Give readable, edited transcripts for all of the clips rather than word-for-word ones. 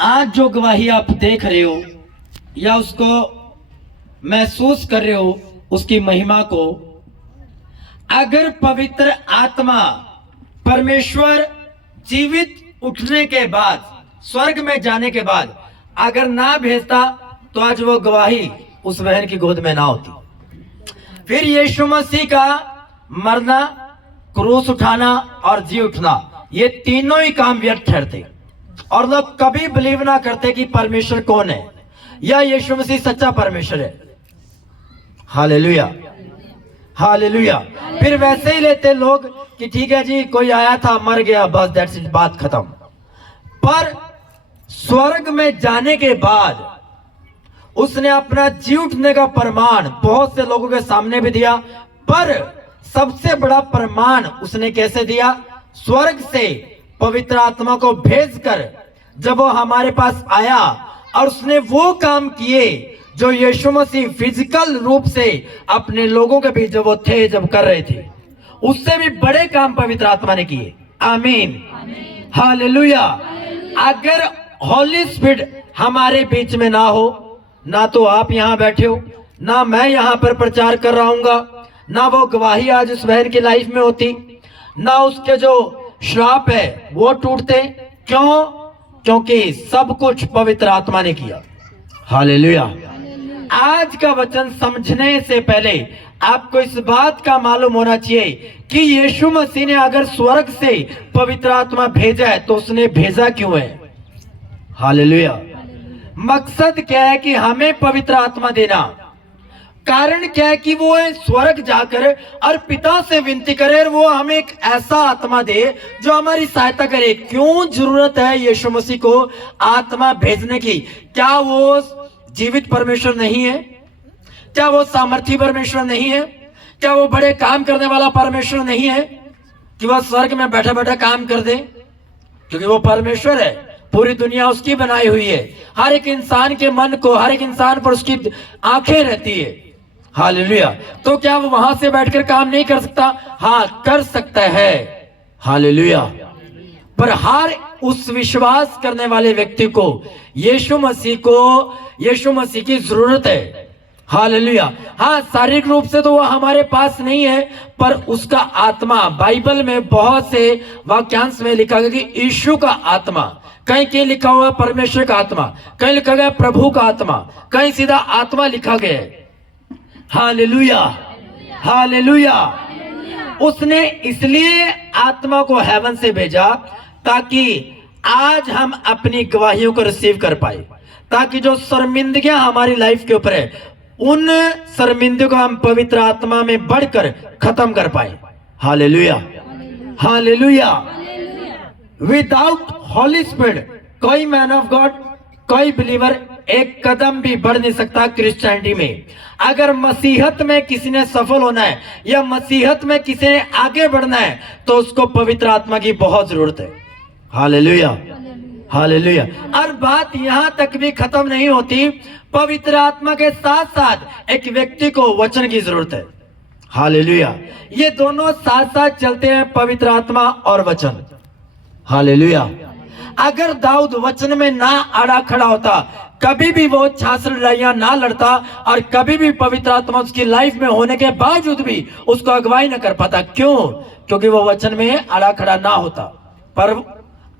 आज जो गवाही आप देख रहे हो या उसको महसूस कर रहे हो, उसकी महिमा को, अगर पवित्र आत्मा परमेश्वर जीवित उठने के बाद, स्वर्ग में जाने के बाद अगर ना भेजता तो आज वो गवाही उस बहन की गोद में ना होती। फिर यीशु मसीह का मरना, क्रूस उठाना और जी उठना, ये तीनों ही काम व्यर्थ ठहरते और लोग कभी बिलीव ना करते कि परमेश्वर कौन है या यीशु मसीह सच्चा परमेश्वर है। Hallelujah, hallelujah. फिर वैसे ही लेते लोग कि ठीक है जी, कोई आया था मर गया, बस दैट्स इट, बात खत्म। पर स्वर्ग में जाने के बाद उसने अपना जी उठने का प्रमाण बहुत से लोगों के सामने भी दिया, पर सबसे बड़ा प्रमाण उसने कैसे दिया? स्वर्ग से पवित्र आत्मा को भेजकर जब वो हमारे पास आया और उसने वो काम किए जो यीशु मसीह फिजिकल रूप से अपने लोगों के बीच जब वो थे, जब कर रहे थे, उससे भी बड़े काम पवित्र आत्मा ने किए। आमीन, हालेलुया। अगर हॉली स्पिरिट हमारे बीच में ना हो, ना तो आप यहां बैठे हो, ना मैं यहां पर प्रचार कर रहा हूंगा, ना वो गवाही आज उस बहन की लाइफ में होती, ना उसके जो श्राप है वो टूटते। क्यों? क्योंकि सब कुछ पवित्र आत्मा ने किया। हालेलुया। आज का वचन समझने से पहले आपको इस बात का मालूम होना चाहिए कि यीशु मसीह ने अगर स्वर्ग से पवित्र आत्मा भेजा है तो उसने भेजा क्यों है? हालेलुया। मकसद क्या है कि हमें पवित्र आत्मा देना? कारण क्या है कि वो स्वर्ग जाकर और पिता से विनती करे और वो हमें एक ऐसा आत्मा दे जो हमारी सहायता करे। क्यों जरूरत है यीशु मसीह को आत्मा भेजने की? क्या वो जीवित परमेश्वर नहीं है? क्या वो सामर्थी परमेश्वर नहीं है? क्या वो बड़े काम करने वाला परमेश्वर नहीं है कि वह स्वर्ग में बैठे बैठे काम कर दे? क्योंकि वो परमेश्वर है, पूरी दुनिया उसकी बनाई हुई है, हर एक इंसान के मन को, हर एक इंसान पर उसकी आंखें रहती है। हालेलुया। तो क्या वो वहां से बैठकर काम नहीं कर सकता? हाँ, कर सकता है। हालेलुया। पर हर उस विश्वास करने वाले व्यक्ति को यीशु मसीह की जरूरत है। हालेलुया। हाँ, शारीरिक रूप से तो वो हमारे पास नहीं है, पर उसका आत्मा, बाइबल में बहुत से वाक्यांश में लिखा गया कि यीशु का आत्मा, कहीं कहीं लिखा हुआ परमेश्वर का आत्मा, कहीं लिखा गया प्रभु का आत्मा, कहीं सीधा आत्मा लिखा गया है। Hallelujah, hallelujah. उसने इसलिए आत्मा को हेवन से भेजा ताकि आज हम अपनी गवाहियों को रिसीव कर पाए, ताकि जो शर्मिंदगियां हमारी लाइफ के ऊपर है उन शर्मिंदगियों को हम पवित्र आत्मा में बढ़कर खत्म कर पाए। Hallelujah, hallelujah. विदाउट हॉली स्पिरिट कोई मैन ऑफ गॉड, कोई बिलीवर एक कदम भी बढ़ नहीं सकता क्रिश्चियनिटी में। अगर मसीहत में किसी ने सफल होना है या मसीहत में किसी ने आगे बढ़ना है तो उसको पवित्र आत्मा की बहुत जरूरत है। Hallelujah, hallelujah. और बात यहां तक भी खत्म नहीं होती, पवित्र आत्मा के साथ साथ एक व्यक्ति को वचन की जरूरत है। हालेलुया। ये दोनों साथ साथ चलते हैं, पवित्र आत्मा और वचन। हालेलुया। अगर दाऊद वचन में ना अड़ा खड़ा होता, कभी भी वो 66 लड़ाइयां ना लड़ता और कभी भी पवित्र आत्मा उसकी लाइफ में होने के बावजूद भी उसको अगुवाई ना कर पाता। क्यों? क्योंकि वो वचन में अड़ा खड़ा ना होता, पर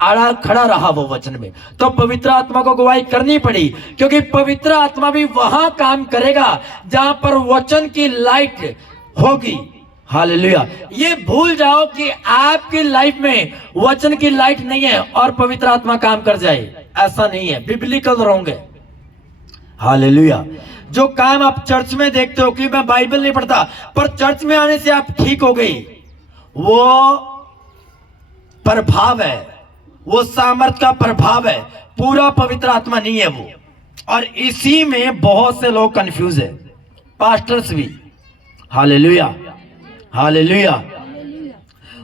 अड़ा खड़ा रहा वो वचन में, तो पवित्र आत्मा को अगुवाई करनी पड़ी। क्योंकि पवित्र आत्मा भी वहां काम करेगा जहां पर वचन की लाइट होगी। हालेलुया। ये भूल जाओ कि आपकी लाइफ में वचन की लाइट नहीं है और पवित्र आत्मा काम कर जाए, ऐसा नहीं है, बिब्लिकल रॉन्ग है। हालेलुया। जो काम आप चर्च में देखते हो कि मैं बाइबल नहीं पढ़ता, पर चर्च में आने से आप ठीक हो गई, वो प्रभाव है, वो सामर्थ का प्रभाव है, पूरा पवित्र आत्मा नहीं है वो। और इसी में बहुत से लोग कंफ्यूज है, पास्टर्स भी। Hallelujah, hallelujah.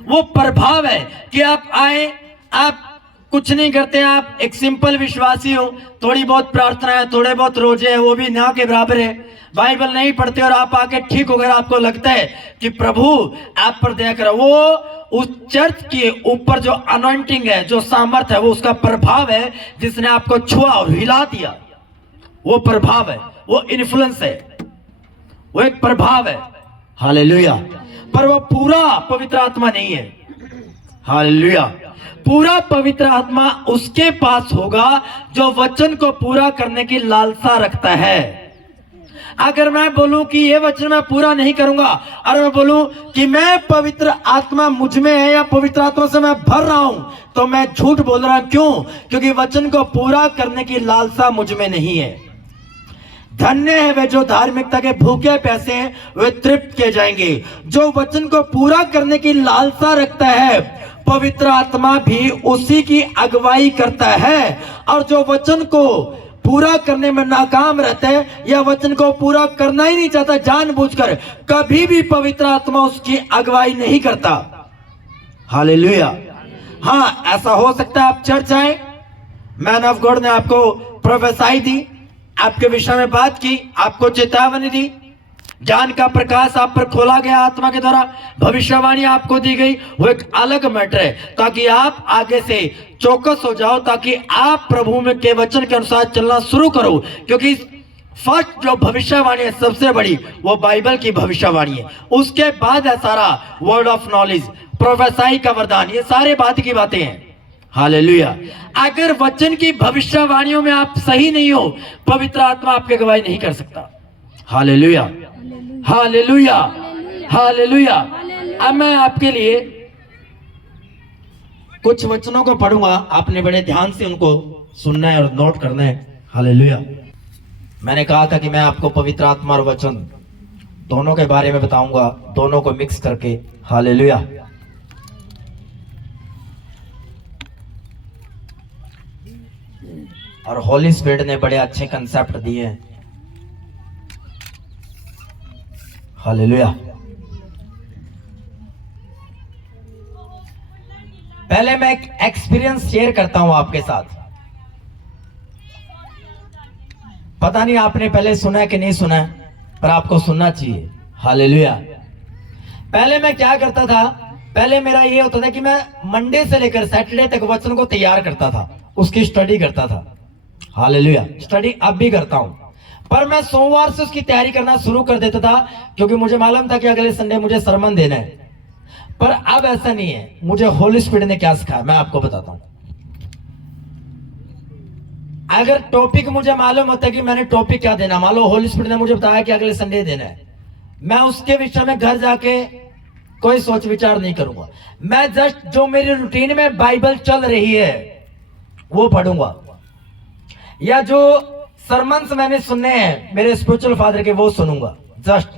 वो प्रभाव है कि आप आए, आप कुछ नहीं करते, आप एक सिंपल विश्वासी हो, थोड़ी बहुत प्रार्थना है, थोड़े बहुत रोजे है, वो भी ना के बराबर है, बाइबल नहीं पढ़ते और आप आके ठीक हो गए, आपको लगता है कि प्रभु आप पर दया करो, वो उस चर्च के ऊपर जो अनॉइंटिंग है, जो सामर्थ है, वो उसका प्रभाव है जिसने आपको छुआ और हिला दिया। वो प्रभाव है, वो इन्फ्लुएंस है, वो एक प्रभाव है। हालेलुया। पर वो पूरा पवित्र आत्मा नहीं है। हालेलुया। पूरा पवित्र आत्मा उसके पास होगा जो वचन को पूरा करने की लालसा रखता है। अगर मैं बोलूं कि ये वचन मैं पूरा नहीं करूंगा, और मैं बोलूं कि मैं पवित्र आत्मा मुझ में है या पवित्र आत्मा से मैं भर रहा हूं, तो मैं झूठ बोल रहा हूं। क्यों? क्योंकि वचन को पूरा करने की लालसा मुझ में नहीं है। धन्य है वे जो धार्मिकता के भूखे प्यासे हैं, वे तृप्त किए जाएंगे। जो वचन को पूरा करने की लालसा रखता है, पवित्र आत्मा भी उसी की अगुवाई करता है। और जो वचन को पूरा करने में नाकाम रहता है या वचन को पूरा करना ही नहीं चाहता जानबूझकर, कभी भी पवित्र आत्मा उसकी अगुवाई नहीं करता। हालेलुया। हाँ, ऐसा हो सकता है आप चर्च आए, मैन ऑफ गॉड ने आपको प्रोफेसाई दी, आपके विषय में बात की, आपको चेतावनी दी, ज्ञान का प्रकाश आप पर खोला गया आत्मा के द्वारा, भविष्यवाणी आपको दी गई, वो एक अलग मैटर है, ताकि आप आगे से चौकस हो जाओ, ताकि आप प्रभु में के वचन के अनुसार चलना शुरू करो। क्योंकि फर्स्ट जो भविष्यवाणी है सबसे बड़ी, वो बाइबल की भविष्यवाणी है। उसके बाद है सारा वर्ड ऑफ नॉलेज, प्रोफेसाई का वरदान, ये सारे बात की बातें हैं। हालेलुया। अगर वचन की भविष्यवाणियों में आप सही नहीं हो, पवित्र आत्मा आपकी गवाही नहीं कर सकता। Hallelujah, hallelujah, hallelujah. अब मैं आपके लिए कुछ वचनों को पढ़ूंगा, आपने बड़े ध्यान से उनको सुनना है और नोट करना है। हालेलुया। मैंने कहा था कि मैं आपको पवित्र आत्मा और वचन दोनों के बारे में बताऊंगा, दोनों को मिक्स करके। हालेलुया। और होली स्पिरिट ने बड़े अच्छे कंसेप्ट दिए हैं। हालेलुया। पहले मैं एक एक्सपीरियंस शेयर करता हूं आपके साथ। पता नहीं आपने पहले सुना है कि नहीं सुना है, पर आपको सुनना चाहिए। हालेलुया। पहले मैं क्या करता था, पहले मेरा ये होता था कि मैं मंडे से लेकर सैटरडे तक वचन को तैयार करता था, उसकी स्टडी करता था। हालेलुया। स्टडी अब भी करता हूं, पर मैं सोमवार से उसकी तैयारी करना शुरू कर देता था, क्योंकि मुझे मालूम था कि अगले संडे मुझे सरमन देना है। पर अब ऐसा नहीं है। मुझे होली स्पिरिट ने क्या सिखाया मैं आपको बताता हूं। अगर टॉपिक मुझे मालूम होता है कि मैंने टॉपिक क्या देना, मान लो होली स्पिरिट ने मुझे बताया कि अगले संडे देना है, मैं उसके विषय में घर जाके कोई सोच विचार नहीं करूंगा। मैं जस्ट जो मेरी रूटीन में बाइबल चल रही है वो पढ़ूंगा, या जो सरमन्स मैंने सुनने हैं मेरे स्पिरिचुअल फादर के वो सुनूंगा। जस्ट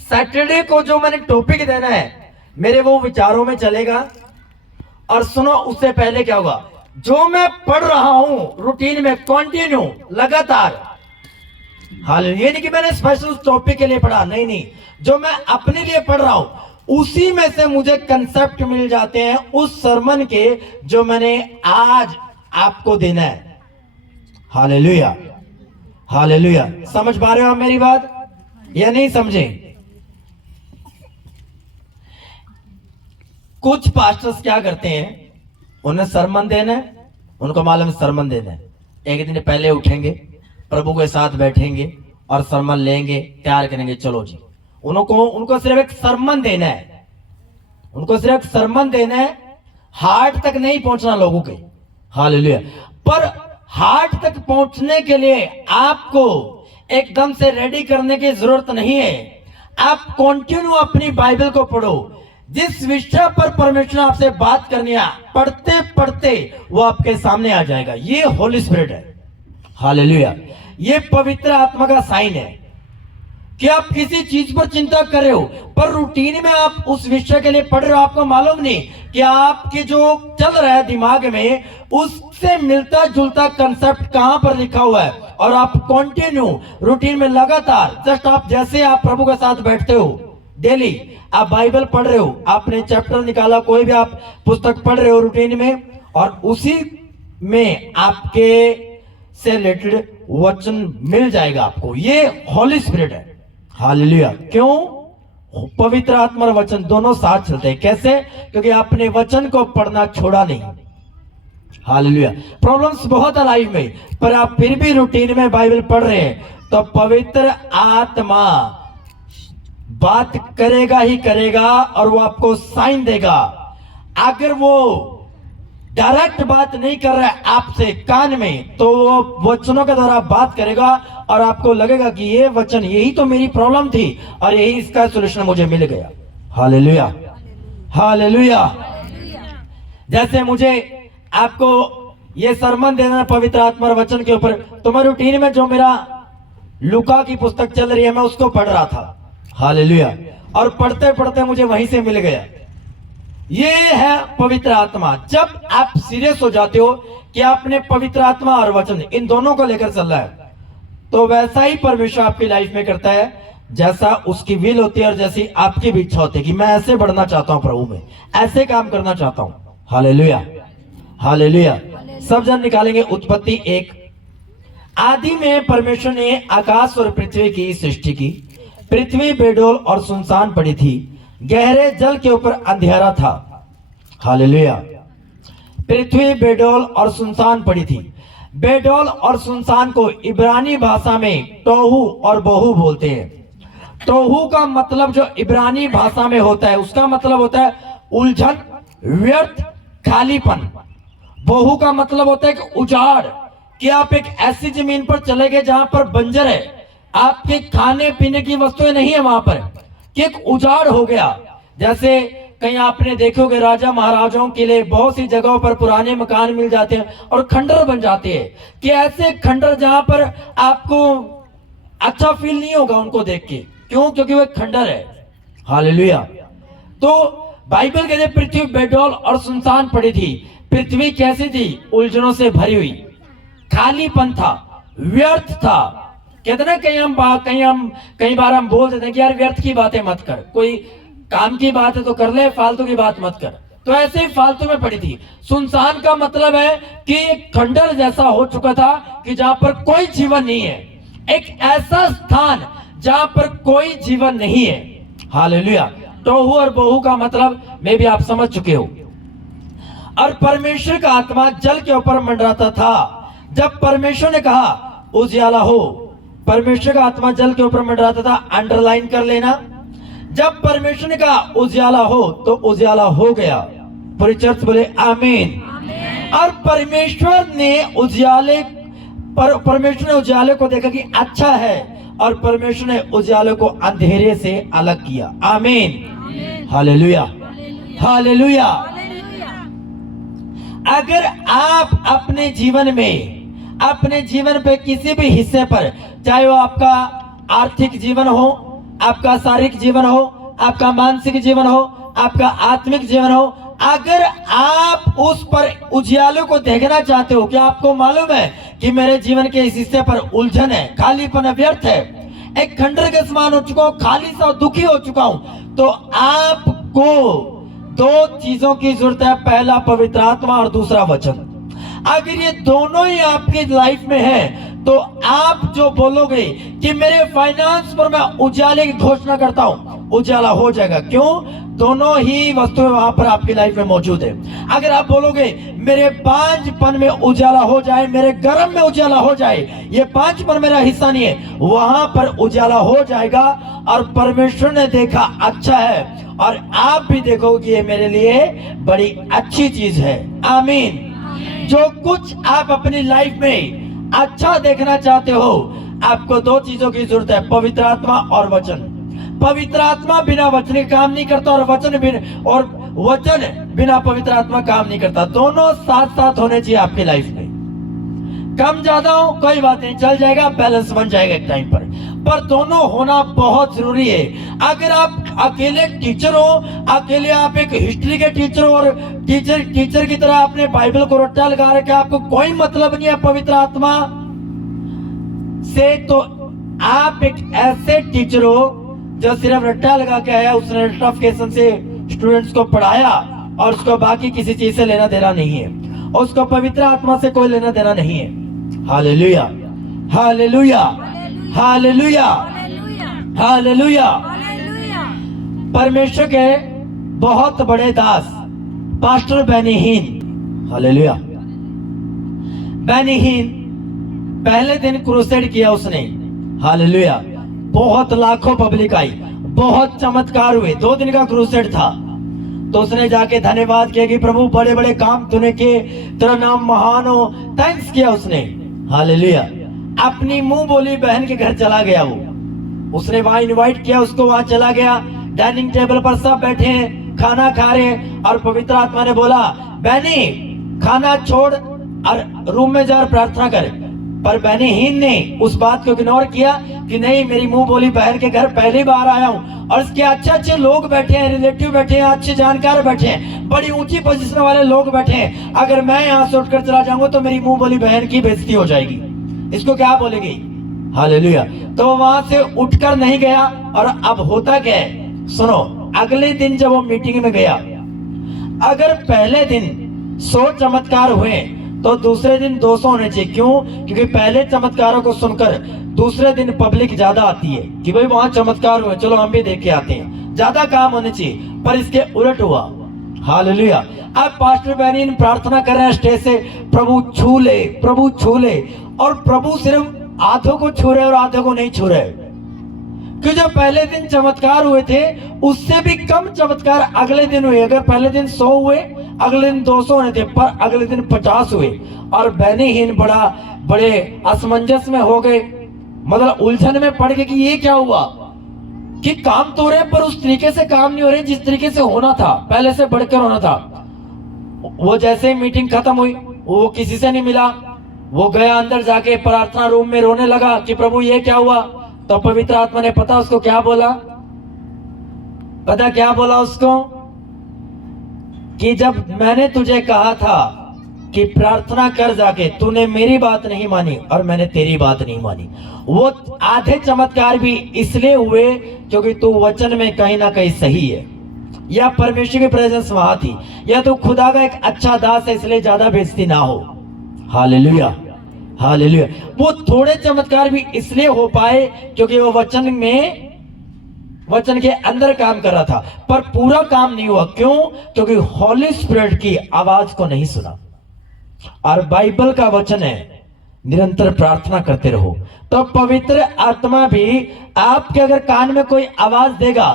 सैटरडे को जो मैंने टॉपिक देना है मेरे वो विचारों में चलेगा। और सुनो, उससे पहले क्या होगा, जो मैं पढ़ रहा हूं रूटीन में कंटिन्यू लगातार। हालेलुया। ये नहीं कि मैंने स्पेशल टॉपिक के लिए पढ़ा, नहीं नहीं, जो मैं अपने लिए पढ़ रहा हूं उसी में से मुझे कंसेप्ट मिल जाते हैं उस सरमन के जो मैंने आज आपको देना है। Hallelujah, hallelujah. समझ पा रहे हो आप मेरी बात या नहीं समझे? कुछ पास्टर्स क्या करते हैं, उन्हें सरमन देना है, उनको मालूम है सरमन देना है, एक दिन पहले उठेंगे, प्रभु के साथ बैठेंगे और सरमन लेंगे, तैयार करेंगे, चलो जी। उनको सिर्फ एक सरमन देना है, उनको सिर्फ सरमन देना है, हार्ट तक नहीं पहुंचना लोगों के। हालेलुया। पर हार्ट तक पहुंचने के लिए आपको एकदम से रेडी करने की जरूरत नहीं है। आप कंटिन्यू अपनी बाइबल को पढ़ो, जिस विषय पर परमेश्वर आपसे बात करनी है, पढ़ते पढ़ते वो आपके सामने आ जाएगा। ये होली स्पिरिट है। हालेलुया। ये पवित्र आत्मा का साइन है कि आप किसी चीज पर चिंता कर रहे हो, पर रूटीन में आप उस विषय के लिए पढ़ रहे हो, आपको मालूम नहीं कि आपके जो चल रहा है दिमाग में उससे मिलता जुलता कंसेप्ट कहां पर लिखा हुआ है। और आप कंटिन्यू रूटीन में लगातार जस्ट आप जैसे आप प्रभु के साथ बैठते हो, डेली आप बाइबल पढ़ रहे हो, आपने चैप्टर निकाला, कोई भी आप पुस्तक पढ़ रहे हो रूटीन में, और उसी में आपके से रिलेटेड वचन मिल जाएगा आपको। ये हॉली स्पिरिट है। हालेलुया। क्यों? पवित्र आत्मा और वचन दोनों साथ चलते हैं। कैसे? क्योंकि आपने वचन को पढ़ना छोड़ा नहीं। हालेलुया। प्रॉब्लम्स बहुत है लाइफ में, पर आप फिर भी रूटीन में बाइबल पढ़ रहे हैं, तो पवित्र आत्मा बात करेगा ही करेगा और वो आपको साइन देगा। अगर वो डायरेक्ट बात नहीं कर रहा है आपसे कान में, तो वो वचनों के द्वारा बात करेगा और आपको लगेगा कि ये वचन, यही तो मेरी प्रॉब्लम थी और यही इसका सॉल्यूशन मुझे मिल गया। Hallelujah, hallelujah. जैसे मुझे आपको ये सरमन देना पवित्र आत्मा और वचन के ऊपर, तो मैं रूटीन में जो मेरा लूका की पुस्तक चल रही है मैं उसको पढ़ रहा था। हालेलुया। और पढ़ते पढ़ते मुझे वहीं से मिल गया। ये है पवित्र आत्मा। जब आप सीरियस हो जाते हो कि आपने पवित्र आत्मा और वचन इन दोनों को लेकर चल रहा है, तो वैसा ही परमेश्वर आपकी लाइफ में करता है जैसा उसकी विल होती है और जैसी आपकी भी इच्छा होती है कि मैं ऐसे बढ़ना चाहता हूं प्रभु में, ऐसे काम करना चाहता हूं। Hallelujah, hallelujah. सब जन निकालेंगे उत्पत्ति 1। आदि में परमेश्वर ने आकाश और पृथ्वी की सृष्टि की। पृथ्वी बेडोल और सुनसान पड़ी थी, गहरे जल के ऊपर अंधेरा था। हालेलुया। पृथ्वी बेडोल और सुनसान पड़ी थी। बेडोल और सुनसान को इब्रानी भाषा में टोहू और बोहू बोलते हैं। टोहू का मतलब जो इब्रानी भाषा में होता है उसका मतलब होता है उलझन, व्यर्थ, खालीपन। बोहू का मतलब होता है कि उजाड़, कि आप एक ऐसी जमीन पर चले गए जहां पर बंजर है, आपके खाने पीने की वस्तुएं नहीं है वहां पर, कि एक उजाड़ हो गया। जैसे कहीं आपने देखोगे राजा महाराजाओं के लिए बहुत सी जगहों पर पुराने मकान मिल जाते हैं और खंडर बन जाते हैं, कि ऐसे खंडर जहां पर आपको अच्छा फील नहीं होगा उनको देख के। क्यों? क्योंकि वो खंडर है। हालेलुया। तो बाइबल कहते पृथ्वी बेडौल और सुनसान पड़ी थी। पृथ्वी कैसी थी? उलझनों से भरी हुई, खालीपन था, व्यर्थ था। कहते ना कई बार हम बोल देते हैं कि यार व्यर्थ की बातें मत कर, कोई काम की बात है तो कर ले, फालतू की बात मत कर। तो ऐसे ही फालतू में पड़ी थी। सुनसान का मतलब है कि एक खंडर जैसा हो चुका था कि जहां पर कोई जीवन नहीं है, एक ऐसा स्थान जहां पर कोई जीवन नहीं है। हालेलुया। टोहू और बोहू का मतलब मे भी आप समझ चुके हो। और परमेश्वर का आत्मा जल के ऊपर मंडराता था। जब परमेश्वर ने कहा उजियाला हो, परमेश्वर का आत्मा जल के ऊपर मंडराता था। अंडरलाइन कर लेना। जब परमेश्वर ने कहा उजियाला हो तो उजियाला हो गया। पूरी चर्च बोले आमीन। और परमेश्वर ने उजियाले को देखा कि अच्छा है, और परमेश्वर ने उजियाले को अंधेरे से अलग किया। आमीन। Hallelujah, hallelujah. अगर आप अपने जीवन पे किसी भी हिस्से पर, चाहे वो आपका आर्थिक जीवन हो, आपका शारीरिक जीवन हो, आपका मानसिक जीवन हो, आपका आत्मिक जीवन हो, अगर आप उस पर उजियालों को देखना चाहते हो कि आपको मालूम है कि मेरे जीवन के इस हिस्से पर उलझन है, खालीपन है, व्यर्थ है, एक खंडर के समान हो चुका हूं, खाली सा दुखी हो चुका हूं, तो आपको दो चीजों की जरूरत है। पहला पवित्र आत्मा और दूसरा वचन। अगर ये दोनों ही आपकी लाइफ में है तो आप जो बोलोगे कि मेरे फाइनेंस पर मैं उजाले की घोषणा करता हूं, उजाला हो जाएगा। क्यों? दोनों ही वस्तुएं वहां पर आपकी लाइफ में मौजूद है। अगर आप बोलोगे मेरे बांझपन में उजाला हो जाए, मेरे गर्म में उजाला हो जाए, ये बांझपन मेरा हिस्सा नहीं है, वहां पर उजाला हो जाएगा। और परमेश्वर ने देखा अच्छा है, और आप भी देखोगे ये मेरे लिए बड़ी अच्छी चीज है। आमीन। जो कुछ आप अपनी लाइफ में अच्छा देखना चाहते हो, आपको दो चीजों की जरूरत है, पवित्र आत्मा और वचन। पवित्र आत्मा बिना वचन के काम नहीं करता, और वचन बिना पवित्र आत्मा काम नहीं करता। दोनों साथ साथ होने चाहिए आपकी लाइफ में। कम ज्यादा हो कोई बात नहीं, चल जाएगा, बैलेंस बन जाएगा एक टाइम पर दोनों होना बहुत जरूरी है। अगर आप अकेले टीचर हो, अकेले आप एक हिस्ट्री के टीचर हो और टीचर की तरह आपने बाइबल को रट्टा लगा रखा, आपको कोई मतलब नहीं है पवित्र आत्मा से, तो आप एक ऐसे टीचर हो जो सिर्फ रट्टा लगा के आया, उसने रट्टाफिकेशन से स्टूडेंट्स को पढ़ाया और उसको बाकी किसी चीज से लेना देना नहीं है। और उसका पवित्र आत्मा से कोई लेना देना नहीं है। Hallelujah, hallelujah, hallelujah, hallelujah. परमेश्वर के बहुत बड़े दास पास्टर बेनी हिन, हालेलुया, बेनी हिन पहले दिन क्रूसेड किया उसने, हालेलुया। बहुत लाखों पब्लिक आई, बहुत चमत्कार हुए। 2 दिन का क्रूसेड था। तो उसने जाके धन्यवाद किया कि प्रभु बड़े बड़े काम तूने किए, तेरा नाम महान हो। थैंक्स किया उसने, हालेलुया। अपनी मुंह बोली बहन के घर चला गया वो। उसने वहां इनवाइट किया उसको, वहां चला गया। डाइनिंग टेबल पर सब बैठे हैं, खाना खा रहे हैं, और पवित्र आत्मा ने बोला बहनी खाना छोड़ और रूम में जा प्रार्थना कर। पर बेनी हिन ने उस बात को इग्नोर किया कि नहीं, मेरी मुंह बोली बहन के घर पहली बार आया हूं और इसके अच्छे अच्छे लोग बैठे हैं, रिलेटिव बैठे हैं, अच्छे जानकार बैठे हैं, बड़ी ऊंची पोजीशन वाले लोग बैठे हैं। अगर मैं यहाँ से उठकर चला जाऊंगा तो मेरी मुंह बोली बहन की बेइज्जती हो जाएगी, इसको क्या बोलेगी। हालेलुया। तो वहां से उठकर नहीं गया। और अब होता क्या है सुनो, अगले दिन जब वो मीटिंग में गया, अगर पहले दिन 100 चमत्कार हुए तो दूसरे दिन 200 होने चाहिए। क्यों? क्योंकि पहले चमत्कारों को सुनकर दूसरे दिन पब्लिक ज्यादा आती है कि भाई वहां चमत्कार हुए, चलो हम भी देख के आते हैं, ज्यादा काम होने चाहिए। पर इसके उलट हुआ। हालेलुया। अब पास्टर बेनी प्रार्थना कर रहे हैं स्टेज से, प्रभु छू ले, प्रभु छू ले, और प्रभु सिर्फ आधों को छू रहे और आधों को नहीं छू रहे। कि जो पहले दिन चमत्कार हुए थे उससे भी कम चमत्कार अगले दिन हुए। अगर पहले दिन 100 हुए, अगले दिन 200 होने थे, पर अगले दिन 50 हुए। और बेनीहीन बड़े असमंजस में हो गए, मतलब उलझन में पड़ गए कि ये क्या हुआ, कि काम तो हो रहे पर उस तरीके से काम नहीं हो रहे जिस तरीके से होना था, पहले से बढ़कर होना था। वो जैसे ही मीटिंग खत्म हुई, वो किसी से नहीं मिला, वो गया अंदर जाके प्रार्थना रूम में रोने लगा कि प्रभु ये क्या हुआ। तो पवित्र आत्मा ने पता उसको क्या बोला, पता क्या बोला उसको, कि जब मैंने तुझे कहा था कि प्रार्थना कर जाके, तूने मेरी बात नहीं मानी और मैंने तेरी बात नहीं मानी। वो आधे चमत्कार भी इसलिए हुए क्योंकि तू वचन में कहीं ना कहीं सही है, या परमेश्वर की प्रेजेंस वहां थी, या तो खुदा का एक अच्छा दास है इसलिए ज्यादा बेइज्जती ना हो। Hallelujah, hallelujah. वो थोड़े चमत्कार भी इसलिए हो पाए क्योंकि वो वचन के अंदर काम कर रहा था, पर पूरा काम नहीं हुआ। क्यों? क्योंकि हॉली स्पिरिट की आवाज को नहीं सुना। और बाइबल का वचन है निरंतर प्रार्थना करते रहो। तो पवित्र आत्मा भी आपके अगर कान में कोई आवाज देगा,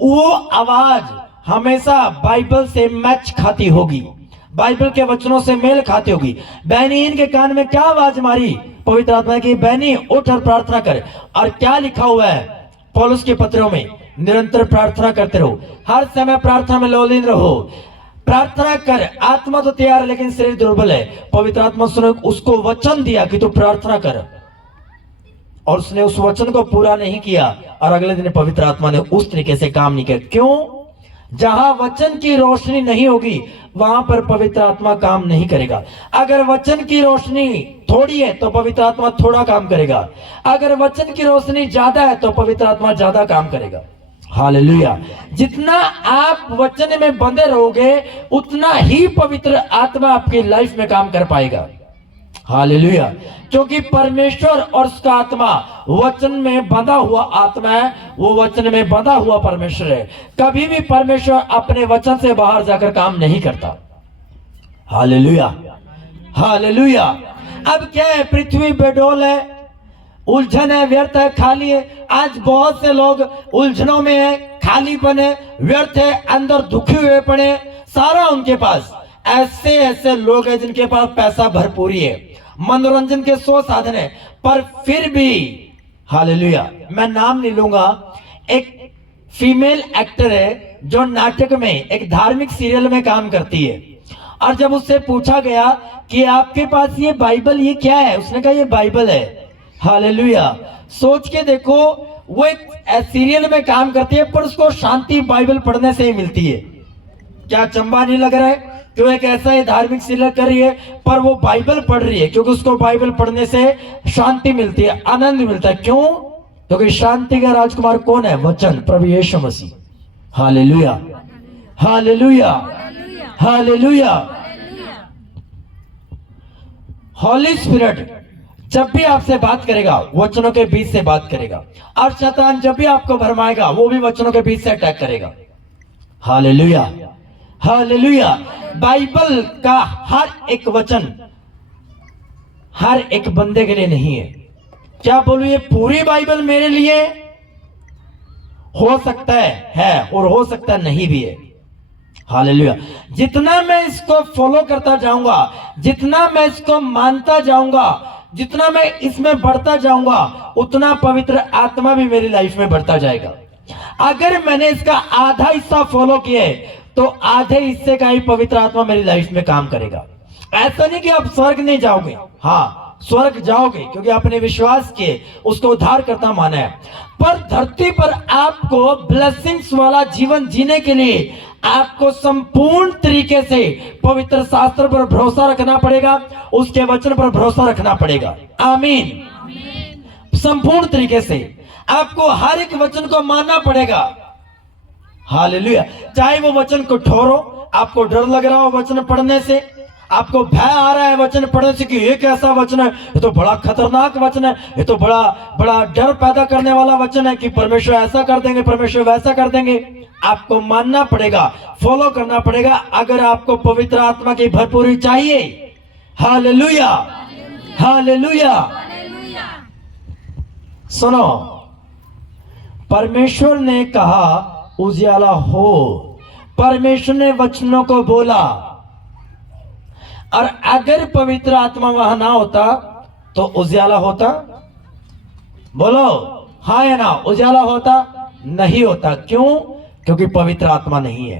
वो आवाज हमेशा बाइबल से मैच खाती होगी, बाइबल के वचनों से मेल खाती होगी। बेनीहीन के कान में क्या आवाज मारी पवित्र आत्मा की, बेनी उठ और प्रार्थना कर। और क्या लिखा हुआ है पौलुस के पत्रों में, निरंतर प्रार्थना करते रहो, हर समय प्रार्थना में लौलीन रहो, प्रार्थना कर। आत्मा तो तैयार है लेकिन शरीर दुर्बल है। पवित्र आत्मा सुनो, उसको वचन दिया कि तू प्रार्थना कर, और उसने उस वचन को पूरा नहीं किया, और अगले दिन पवित्र आत्मा ने उस तरीके से काम नहीं किया। क्यों? जहां वचन की रोशनी नहीं होगी वहां पर पवित्र आत्मा काम नहीं करेगा। अगर वचन की रोशनी थोड़ी है तो पवित्र आत्मा थोड़ा काम करेगा, अगर वचन की रोशनी ज्यादा है तो पवित्र आत्मा ज्यादा काम करेगा। हालेलुया। जितना आप वचन में बंधे रहोगे उतना ही पवित्र आत्मा आपकी लाइफ में काम कर पाएगा। हालेलुया। क्योंकि परमेश्वर और उसका आत्मा वचन में बंधा हुआ आत्मा है, वो वचन में बंधा हुआ परमेश्वर है। कभी भी परमेश्वर अपने वचन से बाहर जाकर काम नहीं करता। Hallelujah, hallelujah. अब क्या है, पृथ्वी बेडोल है, उलझन है, व्यर्थ है, खाली है। आज बहुत से लोग उलझनों में है, खालीपन है, व्यर्थ है, अंदर दुखी हुए पड़े, सारा उनके पास। ऐसे ऐसे लोग हैं जिनके पास पैसा भरपूरी है, मनोरंजन के 100 साधन है, पर फिर भी हालेलुया, मैं नाम नहीं लूंगा, एक फीमेल एक्टर है जो नाटक में एक धार्मिक सीरियल में काम करती है। और जब उससे पूछा गया कि आपके पास ये बाइबल ये क्या है, उसने कहा ये बाइबल है। हालेलुया। सोच के देखो, वो एक सीरियल में काम करती है पर उसको शांति बाइबल पढ़ने से ही मिलती है। क्या चंबा नहीं लग रहा है? तो एक ऐसा ही धार्मिक सीरियल कर रही है पर वो बाइबल पढ़ रही है, क्योंकि उसको बाइबल पढ़ने से शांति मिलती है, आनंद मिलता है। क्यों? क्योंकि शांति का राजकुमार कौन है? वचन, प्रभु यीशु मसीह। Hallelujah, hallelujah, hallelujah. Holy spirit जब भी आपसे बात करेगा वचनों के बीच से बात करेगा, और शैतान जब भी आपको भरमाएगा वो भी वचनों के बीच से अटैक करेगा। Hallelujah, hallelujah. बाइबल का हर एक वचन हर एक बंदे के लिए नहीं है। क्या बोलूं, ये पूरी बाइबल मेरे लिए हो सकता है और हो सकता नहीं भी है। हालेलुया। जितना मैं इसको फॉलो करता जाऊंगा, जितना मैं इसको मानता जाऊंगा, जितना मैं इसमें बढ़ता जाऊंगा, उतना पवित्र आत्मा भी मेरी लाइफ में बढ़ता जाएगा। अगर मैंने इसका आधा हिस्सा फॉलो किया तो आधे हिस्से का ही पवित्र आत्मा मेरी लाइफ में काम करेगा। ऐसा नहीं कि आप स्वर्ग नहीं जाओगे, हाँ स्वर्ग जाओगे क्योंकि आपने विश्वास किए, उसको उद्धार करता माना है, पर धरती पर आपको ब्लेसिंग्स वाला जीवन जीने के लिए आपको संपूर्ण तरीके से पवित्र शास्त्र पर भरोसा रखना पड़ेगा, उसके वचन पर भरोसा रखना पड़ेगा। आमीन। संपूर्ण तरीके से आपको हर एक वचन को मानना पड़ेगा। हालेलुया। चाहे वो वचन कठोर हो, आपको डर लग रहा हो वचन पढ़ने से, आपको भय आ रहा है वचन पढ़ने से कि ये कैसा वचन है, ये तो बड़ा खतरनाक वचन है, ये तो बड़ा बड़ा डर पैदा करने वाला वचन है कि परमेश्वर ऐसा कर देंगे, परमेश्वर वैसा कर देंगे। आपको मानना पड़ेगा, फॉलो करना पड़ेगा अगर आपको पवित्र आत्मा की भरपूरी चाहिए। Hallelujah, hallelujah. सुनो, परमेश्वर ने कहा उजियाला हो, परमेश्वर ने वचनों को बोला, और अगर पवित्र आत्मा वहां ना होता तो उजियाला होता? बोलो हाँ या ना, उजियाला होता? नहीं होता। क्यों? क्योंकि पवित्र आत्मा नहीं है।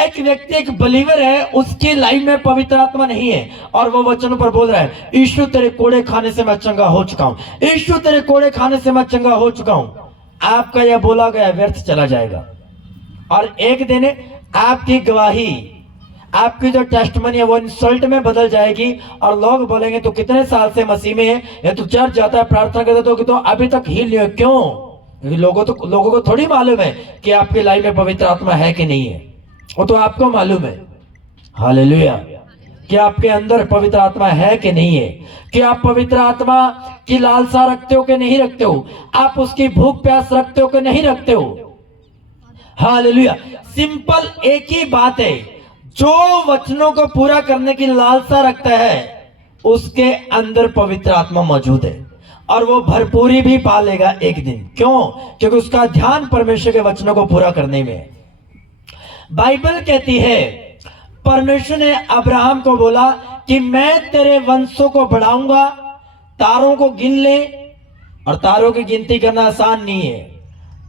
एक व्यक्ति एक बिलीवर है, उसकी लाइफ में पवित्र आत्मा नहीं है और वो वचनों पर बोल रहा है यीशु तेरे कोड़े खाने से मैं चंगा हो चुका हूं, यीशु तेरे कोड़े खाने से मैं चंगा हो चुका हूं। आपका यह बोला गया व्यर्थ चला जाएगा और एक दिन आपकी गवाही, आपकी जो टेस्टमनी है वो इंसल्ट में बदल जाएगी और लोग बोलेंगे तो कितने साल से मसीह में है, या तो चर्च जाता है, प्रार्थना करता तो, तो अभी तक हील नहीं हो। क्यों? क्योंकि लोगों को थोड़ी मालूम है कि आपकी लाइफ में पवित्र आत्मा है कि नहीं है, वो तो आपको मालूम है। हालेलुया। कि आपके अंदर पवित्र आत्मा है कि नहीं है, कि आप पवित्र आत्मा की लालसा रखते हो कि नहीं रखते हो, आप उसकी भूख प्यास रखते हो कि नहीं रखते हो। हालेलुया। सिंपल एक ही बात है, जो वचनों को पूरा करने की लालसा रखता है उसके अंदर पवित्र आत्मा मौजूद है और वो भरपूरी भी पा लेगा एक दिन। क्यों? क्योंकि उसका ध्यान परमेश्वर के वचनों को पूरा करने में है। बाइबल कहती है परमेश्वर ने अब्राहम को बोला कि मैं तेरे वंशों को बढ़ाऊंगा, तारों को गिन ले, और तारों की गिनती करना आसान नहीं है,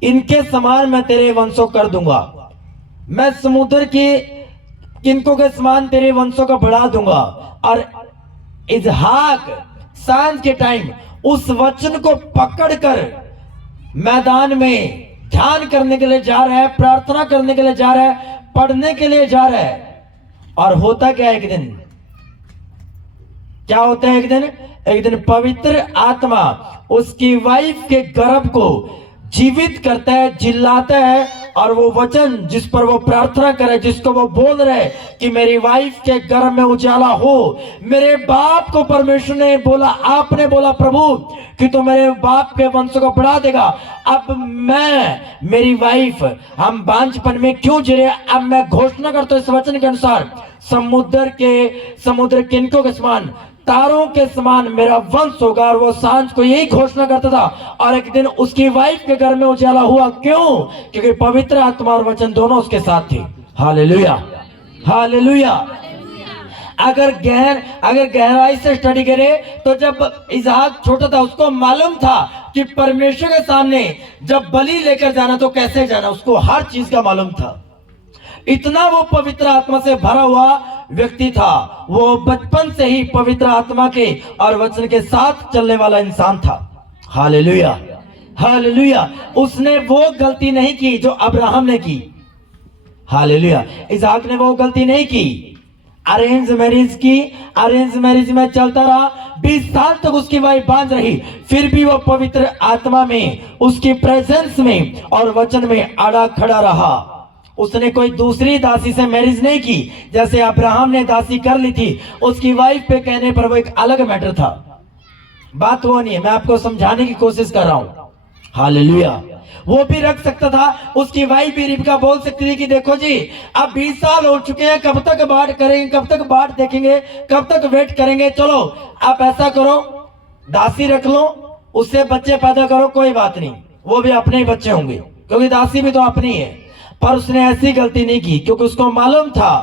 इनके समान मैं तेरे वंशों कर दूंगा, मैं समुद्र की किनको के समान तेरे वंशों को बढ़ा दूंगा। और इसहाक सांझ के टाइम उस वचन को पकड़कर मैदान में ध्यान करने के लिए जा रहा है, प्रार्थना करने के लिए जा रहा है, पढ़ने के लिए जा रहा है। और होता क्या एक दिन, क्या होता है एक दिन पवित्र आत्मा उसकी वाइफ के गर्भ को जीवित करता है, जिलाता है, और वो वचन जिस पर वो प्रार्थना करे, जिसको वो बोल रहे कि मेरी वाइफ के गर्भ में उजाला हो। मेरे बाप को परमेश्वर ने बोला, आपने बोला प्रभु कि तो मेरे बाप के वंश को बढ़ा देगा। अब मैं, मेरी वाइफ, हम बांझपन में क्यों जी रहे, अब मैं घोषणा करता हूं इस वचन के अनुसार, समुद्र किनको के समान, तारों के समान मेरा वंश होगा। और वो सांझ को यही घोषणा करता था और एक दिन उसकी वाइफ के घर में उजाला हुआ। क्यों? क्योंकि पवित्र आत्मा और वचन दोनों उसके साथ थे। Hallelujah, hallelujah. अगर गहराई से स्टडी करे तो जब इसहाक छोटा था उसको मालूम था कि परमेश्वर के सामने जब बलि लेकर जाना तो कैसे जाना, उसको हर चीज का मालूम था। इतना वो पवित्र आत्मा से भरा हुआ व्यक्ति था, वो बचपन से ही पवित्र आत्मा के और वचन के साथ चलने वाला इंसान था। Hallelujah, hallelujah. उसने वो गलती नहीं की जो अब्राहम ने की। हालेलुया। इसहाक ने वो गलती नहीं की, अरेंज मैरिज की, अरेंज मैरिज में चलता रहा, 20 साल तक उसकी वाइफ बांझ रही, फिर भी वो पवित्र आत्मा में, उसकी प्रेजेंस में और वचन में अड़ा खड़ा रहा। उसने कोई दूसरी दासी से मैरिज नहीं की, जैसे अब्राहम ने दासी कर ली थी उसकी वाइफ पे कहने पर, वो एक अलग मैटर था। बात वो नहीं है, मैं आपको समझाने की कोशिश कर रहा हूं। हालेलुया। वो भी रख सकता था, उसकी वाइफ भी रिबका बोल सकती थी कि देखो जी अब 20 साल हो चुके हैं, कब तक बाट करेंगे, कब तक बाट देखेंगे, कब तक वेट करेंगे, चलो आप ऐसा करो दासी रख लो, उससे बच्चे पैदा करो, कोई बात नहीं, वो भी अपने ही बच्चे होंगे, क्योंकि दासी भी तो अपनी है। पर उसने ऐसी गलती नहीं की, क्योंकि उसको मालूम था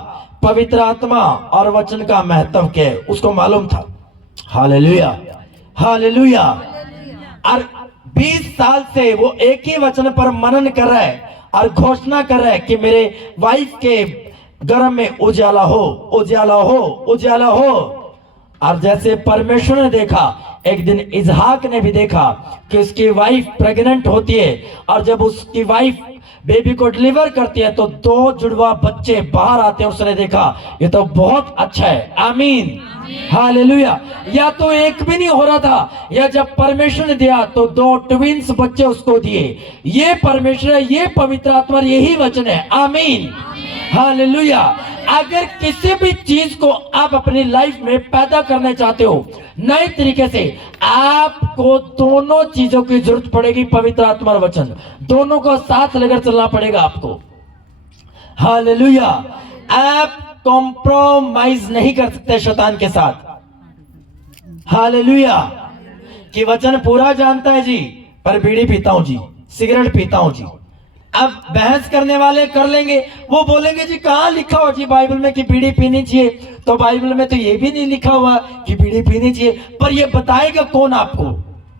पवित्र आत्मा और वचन का महत्व क्या है, उसको मालूम था। Hallelujah, hallelujah. और 20 साल से वो एक ही वचन पर मनन कर रहा है और घोषणा कर रहा है कि मेरे वाइफ के गर्भ में उजाला हो, उजाला हो, उजाला हो। और जैसे परमेश्वर ने देखा, एक दिन इजहाक ने भी देखा कि उसकी वाइफ प्रेग्नेंट होती है, और जब उसकी वाइफ बेबी को डिलीवर करती है तो 2 जुड़वा बच्चे बाहर आते हैं। उसने देखा ये तो बहुत अच्छा है, आमीन, हालेलुया। या तो एक भी नहीं हो रहा था, या जब परमेश्वर ने दिया तो 2 ट्विंस बच्चे उसको दिए। ये परमेश्वर है, ये पवित्र आत्मा, यही वचन है, आमीन, हालेलुया। अगर किसी भी चीज को आप अपनी लाइफ में पैदा करना चाहते हो नए तरीके से, आपको दोनों चीजों की जरूरत पड़ेगी, पवित्र आत्मा और वचन, दोनों को साथ लेकर चलना पड़ेगा आपको। हालेलुया। आप कॉम्प्रोमाइज नहीं कर सकते शैतान के साथ। हालेलुया। कि वचन पूरा जानता है जी, पर बीड़ी पीता हूं जी, सिगरेट पीता हूं जी। अब बहस करने वाले कर लेंगे, वो बोलेंगे जी कहां लिखा हो जी बाइबल में कि बीड़ी पीनी चाहिए, तो बाइबल में तो ये भी नहीं लिखा हुआ कि बीड़ी पीनी चाहिए। पर ये बताएगा कौन आपको?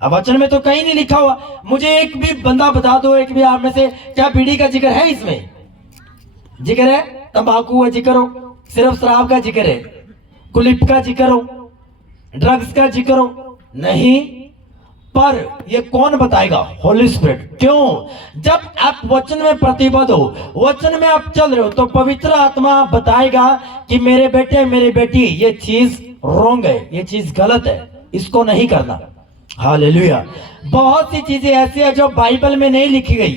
अब वचन में तो कहीं नहीं लिखा हुआ। मुझे एक भी बंदा बता दो, एक भी आप में से, क्या बीड़ी का जिक्र है इसमें? जिक्र है? तंबाकू का जिक्र हो, सिर्फ शराब का जिक्र है, कुलिप का जिक्र हो, ड्रग्स का जिक्र हो? नहीं। पर ये कौन बताएगा? होली स्पिरिट। क्यों? जब आप वचन में प्रतिबद्ध हो, वचन में आप चल रहे हो, तो पवित्र आत्मा बताएगा कि मेरे बेटे मेरी बेटी ये चीज रॉन्ग है, ये चीज गलत है, इसको नहीं करना। हालेलुया। बहुत सी चीजें ऐसी है जो बाइबल में नहीं लिखी गई,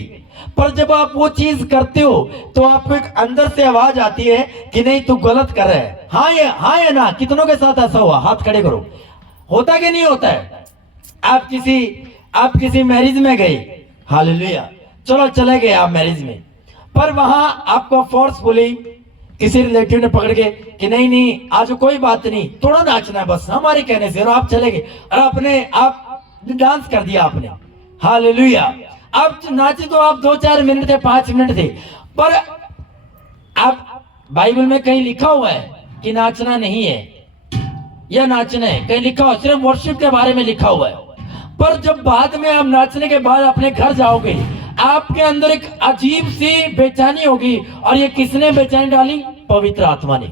पर जब आप वो चीज करते हो तो आपको एक अंदर से आवाज आती है कि नहीं तू गलत कर रहा है। हाँ या ना? कितनों के साथ ऐसा हुआ? हाथ खड़े करो। होता कि नहीं होता है? आप किसी मैरिज में गए, हालेलुया, चलो चले गए आप मैरिज में, पर वहां आपको फोर्सफुली किसी रिलेटिव ने पकड़ के कि नहीं आज कोई बात नहीं, थोड़ा नाचना है बस हमारे कहने से, और आप चले गए और आप डांस कर दिया आपने। हालेलुया। अब नाचे तो आप 2-4 मिनट थे, 5 मिनट थे, पर आप बाइबल में कहीं लिखा हुआ है कि नाचना नहीं है या नाचना है? कहीं लिखा हुआ? सिर्फ वर्शिप के बारे में लिखा हुआ है। पर जब बाद में आप नाचने के बाद अपने घर जाओगे, आपके अंदर एक अजीब सी बेचैनी होगी, और ये किसने बेचैनी डाली? पवित्र आत्मा ने।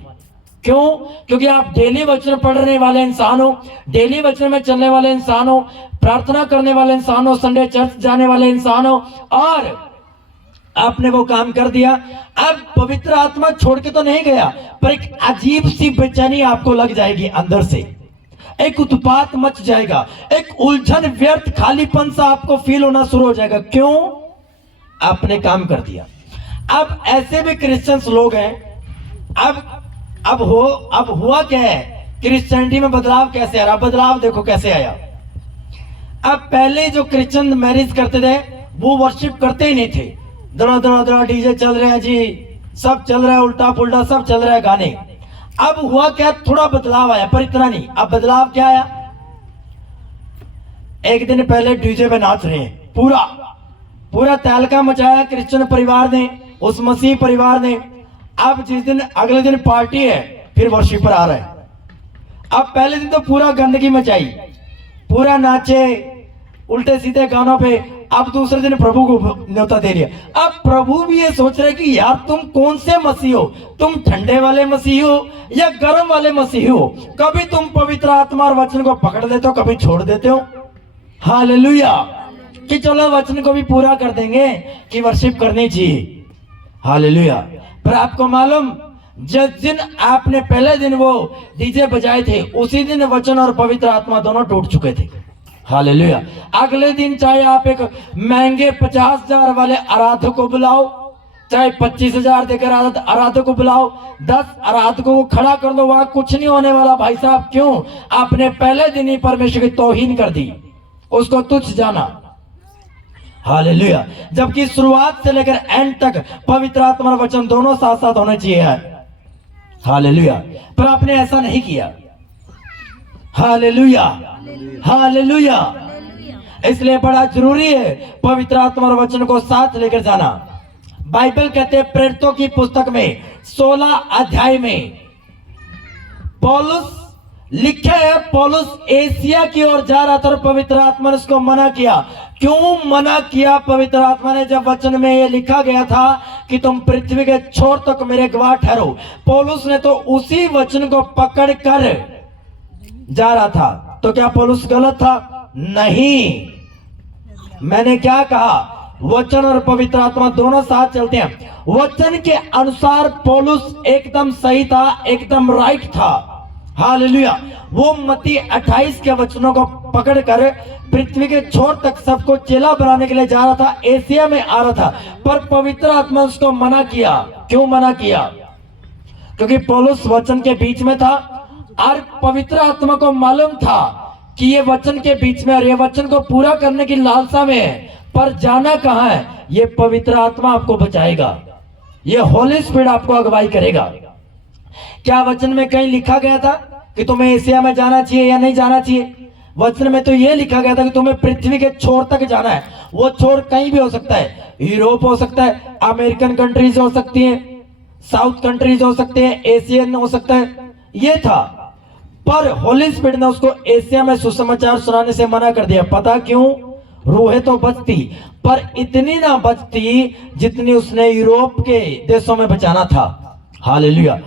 क्यों? क्योंकि आप डेली वचन पढ़ने वाले इंसान हो, डेली वचन में चलने वाले इंसान हो, प्रार्थना करने वाले इंसान हो, संडे चर्च जाने वाले इंसान हो, और आपने वो काम कर दिया। अब पवित्र आत्मा छोड़ के तो नहीं गया, पर एक अजीब सी बेचैनी आपको लग जाएगी अंदर से, एक उत्पात मच जाएगा, एक उलझन, व्यर्थ, खालीपन सा आपको फील होना शुरू हो जाएगा। क्यों? आपने काम कर दिया। अब ऐसे भी क्रिश्चियंस लोग हैं। अब हुआ क्या है? क्रिश्चियनिटी में बदलाव कैसे आ रहा? बदलाव देखो कैसे आया। अब पहले जो क्रिश्चियन मैरिज करते थे वो वर्शिप करते ही नहीं थे, दड़ा डीजे चल रहे हैं जी, सब चल रहा है, उल्टा पुल्टा सब चल रहा है गाने। अब हुआ क्या? थोड़ा बदलाव आया, पर इतना नहीं। अब बदलाव क्या आया? एक दिन पहले डीजे पे नाच रहे हैं, पूरा तहलका मचाया क्रिश्चियन परिवार ने, उस मसीह परिवार ने। अब जिस दिन अगले दिन पार्टी है, फिर वर्शिपर आ रहा है। अब पहले दिन तो पूरा गंदगी मचाई, पूरा नाचे उल्टे सीधे गानों पे। अब दूसरे दिन प्रभु को न्योता दे दिया। अब प्रभु भी ये सोच रहे कि यार तुम कौन से मसीह हो? तुम ठंडे वाले मसीह हो या गर्म वाले मसीह हो? कभी तुम पवित्र आत्मा और वचन को पकड़ लेते हो, कभी छोड़ देते हो। हालेलुया। कि चलो वचन को भी पूरा कर देंगे कि वर्शिप करनी चाहिए। हालेलुया। पर आपको मालूम, जिस दिन आपने पहले दिन वो डीजे बजाए थे, उसी दिन वचन और पवित्र आत्मा दोनों टूट चुके थे। हालेलुया। अगले दिन चाहे आप एक महंगे 50,000 वाले आराधक को बुलाओ, चाहे 25,000 देकर आराधक को बुलाओ, 10 आराधकों को खड़ा कर दो, वहां कुछ नहीं होने वाला भाई साहब। क्यों? आपने पहले दिन ही परमेश्वर की तौहीन कर दी, उसको तुच्छ जाना। हालेलुया। जबकि शुरुआत से लेकर एंड तक पवित्र आत्मा और वचन दोनों साथ साथ होने चाहिए है। हालेलुया। पर आपने ऐसा नहीं किया। Hallelujah, hallelujah. इसलिए बड़ा जरूरी है पवित्र आत्मा और वचन को साथ लेकर जाना। बाइबल कहते हैं प्रेरितों की पुस्तक में 16 अध्याय में पौलुस लिखा है, पौलुस एशिया की ओर जा रहा था और पवित्र आत्मा ने उसको मना किया। क्यों मना किया पवित्र आत्मा ने? जब वचन में यह लिखा गया था कि तुम पृथ्वी के छोर तक मेरे गवाह ठहरो। पौलुस ने तो उसी वचन को पकड़ कर जा रहा था। तो क्या पौलुस गलत था? नहीं। मैंने क्या कहा? वचन और पवित्र आत्मा दोनों साथ चलते हैं। वचन के अनुसार पौलुस एकदम सही था, एकदम राइट था। हालेलुया। वो मत्ती 28 के वचनों को पकड़कर पृथ्वी के छोर तक सबको चेला बनाने के लिए जा रहा था, एशिया में आ रहा था। पर पवित्र आत्मा उसको मना किया। क्यों मना किया? क्योंकि पौलुस वचन के बीच में था और पवित्र आत्मा को मालूम था कि ये वचन के बीच में और ये वचन को पूरा करने की लालसा में है, पर जाना कहां है? ये पवित्र आत्मा आपको बचाएगा, ये होली स्पिरिट आपको अगुवाई करेगा। क्या वचन में कहीं लिखा गया था कि तुम्हें एशिया में जाना चाहिए या नहीं जाना चाहिए? वचन में तो यह लिखा गया था कि तुम्हें पृथ्वी के छोर तक जाना है। वो छोर कहीं भी हो सकता है, यूरोप हो सकता है, अमेरिकन कंट्रीज हो सकती है, साउथ कंट्रीज हो सकते हैं, एशियन हो सकता है। ये था, पर होली स्पिरिट ने उसको एशिया में सुसमाचार सुनाने से मना कर दिया। पता क्यों? रूहें तो बचती, पर इतनी ना बचती जितनी उसने यूरोप के देशों में बचाना था। हालेलुया।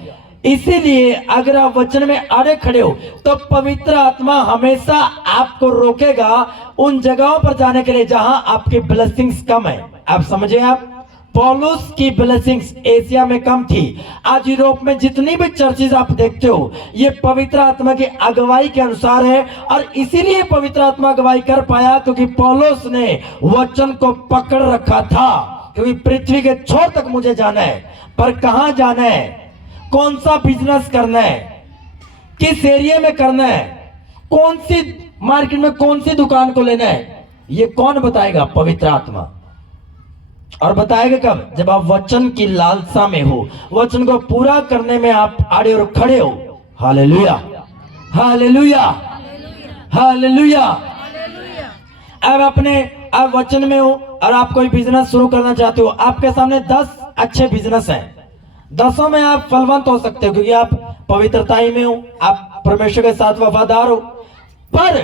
इसीलिए अगर आप वचन में अड़े खड़े हो तो पवित्र आत्मा हमेशा आपको रोकेगा उन जगहों पर जाने के लिए जहां आपकी ब्लेसिंग्स कम है। आप समझे? आप पौलुस की ब्लेसिंग्स एशिया में कम थी। आज यूरोप में जितनी भी चर्चेज आप देखते हो, ये पवित्र आत्मा की अगुवाई के अनुसार है। और इसीलिए पवित्र आत्मा अगुवाई कर पाया क्योंकि पौलुस ने वचन को पकड़ रखा था। क्योंकि पृथ्वी के छोर तक मुझे जाना है, पर कहां जाना है, कौन सा बिजनेस करना है, किस एरिया में करना है, कौन सी मार्केट में कौन सी दुकान को लेना है, ये कौन बताएगा? पवित्र आत्मा। और बताएगा कब? जब आप वचन की लालसा में हो, वचन को पूरा करने में आप आड़े और खड़े हो। Hallelujah, hallelujah, hallelujah. अब आप वचन में हो और आप कोई बिजनेस शुरू करना चाहते हो, आपके सामने 10 अच्छे बिजनेस हैं, 10 में आप फलवंत हो सकते हो क्योंकि आप पवित्रताई में हो, आप परमेश्वर के साथ वफादार हो। पर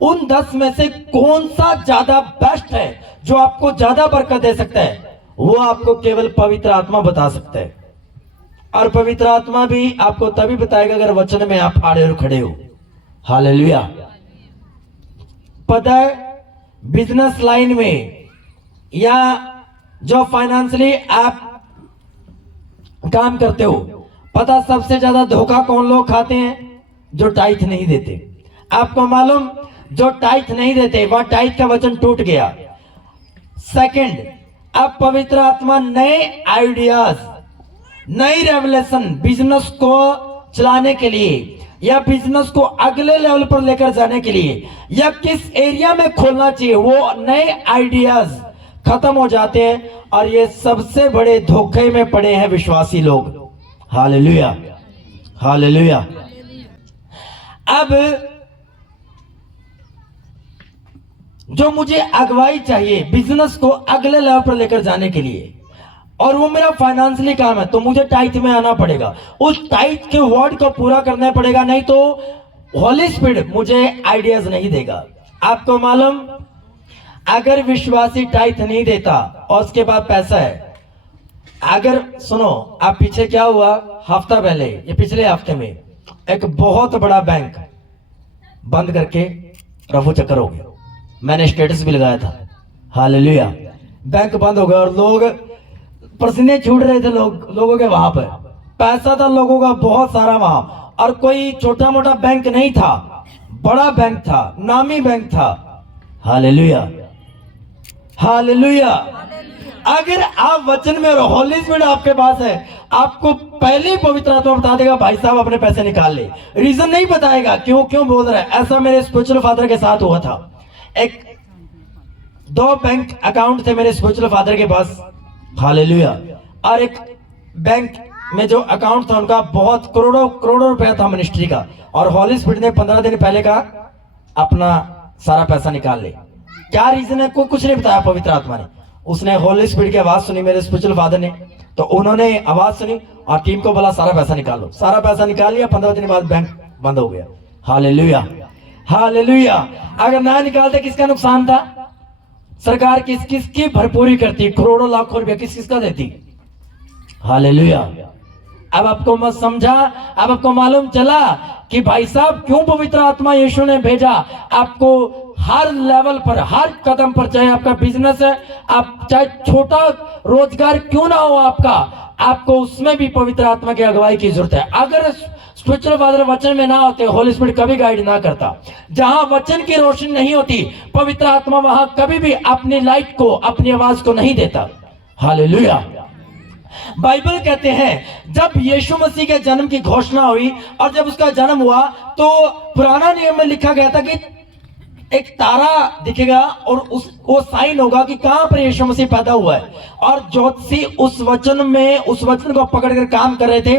उन 10 में से कौन सा ज्यादा बेस्ट है, जो आपको ज्यादा बरकत दे सकता है, वो आपको केवल पवित्र आत्मा बता सकता है। और पवित्र आत्मा भी आपको तभी बताएगा अगर वचन में आप आड़े और खड़े हो। हालेलुया। पता है, बिजनेस लाइन में या जो फाइनेंशियली आप काम करते हो, पता सबसे ज्यादा धोखा कौन लोग खाते हैं? जो टाइथ नहीं देते। आपको मालूम, जो टाइथ नहीं देते वह टाइथ का वचन टूट गया। सेकंड, अब पवित्र आत्मा नए आइडियाज, नई रेवलेशन बिजनेस को चलाने के लिए या बिजनेस को अगले लेवल पर लेकर जाने के लिए या किस एरिया में खोलना चाहिए, वो नए आइडियाज खत्म हो जाते हैं और ये सबसे बड़े धोखे में पड़े हैं विश्वासी लोग। Hallelujah, hallelujah. अब जो मुझे अगुवाई चाहिए बिजनेस को अगले लेवल पर लेकर जाने के लिए, और वो मेरा फाइनेंशियली काम है, तो मुझे टाइथ में आना पड़ेगा, उस टाइथ के वर्ड को पूरा करना पड़ेगा, नहीं तो होली स्पिरिट मुझे आइडियाज नहीं देगा। आपको मालूम, अगर विश्वासी टाइथ नहीं देता और उसके बाद पैसा है, अगर सुनो, आप पीछे क्या हुआ, हफ्ता पहले, ये पिछले हफ्ते में एक बहुत बड़ा बैंक बंद करके रफू चक्कर हो गया। मैंने स्टेटस भी लगाया था। हालेलुया। बैंक बंद हो गया और लोग पसीने छूट रहे थे लोगों के, वहां पर पैसा था लोगों का बहुत सारा वहां, और कोई छोटा मोटा बैंक नहीं था, बड़ा बैंक था, नामी बैंक था। Hallelujah, hallelujah. अगर आप वचन में और होली स्पिरिट आपके पास है, आपको पहले ही पवित्र आत्मा बता देगा भाई साहब अपने पैसे निकाल ले। रीजन नहीं बताएगा क्यों क्यों बोल रहा है। ऐसा मेरे स्पिरिचुअल फादर के साथ हुआ था। एक 2 बैंक अकाउंट थे मेरे स्पिरिचुअल फादर के पास, हालेलुया। और एक बैंक में जो अकाउंट था उनका बहुत करोड़ों करोड़ों रुपया था मिनिस्ट्री का, और होली स्पिरिट ने 15 दिन पहले का अपना सारा पैसा निकाल ले। क्या रीजन है, कोई कुछ नहीं बताया पवित्र आत्मा ने। उसने होली स्पिरिट की आवाज सुनी मेरे स्पिरिचुअल फादर ने, तो उन्होंने आवाज सुनी और टीम को बोला सारा पैसा निकालो। सारा पैसा निकाल लिया, 15 दिन बाद बैंक बंद हो गया। Hallelujah, hallelujah. अगर ना निकालते किसका नुकसान था? सरकार किस किस की भरपूरी करती, करोड़ों लाखों रुपया किस किस का देती। हालेलुया। अब आपको मत समझा, अब आपको मालूम चला कि भाई साहब क्यों पवित्र आत्मा यीशु ने भेजा। आपको हर लेवल पर, हर कदम पर, चाहे आपका बिजनेस है, आप चाहे छोटा रोजगार क्यों ना हो आपका, आपको उसमें भी पवित्र आत्मा की अगुवाई की जरूरत है। अगर स्पिरिचुअल फादर वचन में ना होते, होली स्पिरिट कभी गाइड ना करता। जहां वचन की रोशनी नहीं होती, पवित्र आत्मा वहां कभी भी अपनी लाइट को, अपनी आवाज को नहीं देता। हालेलुया। बाइबल कहते हैं जब यीशु मसीह के जन्म की घोषणा हुई और जब उसका जन्म हुआ, तो पुराना नियम में लिखा गया था कि एक तारा दिखेगा और वो साइन होगा कि कहां पर यीशु मसीह पैदा हुआ है। और ज्योतिषी उस वचन को पकड़कर काम कर रहे थे,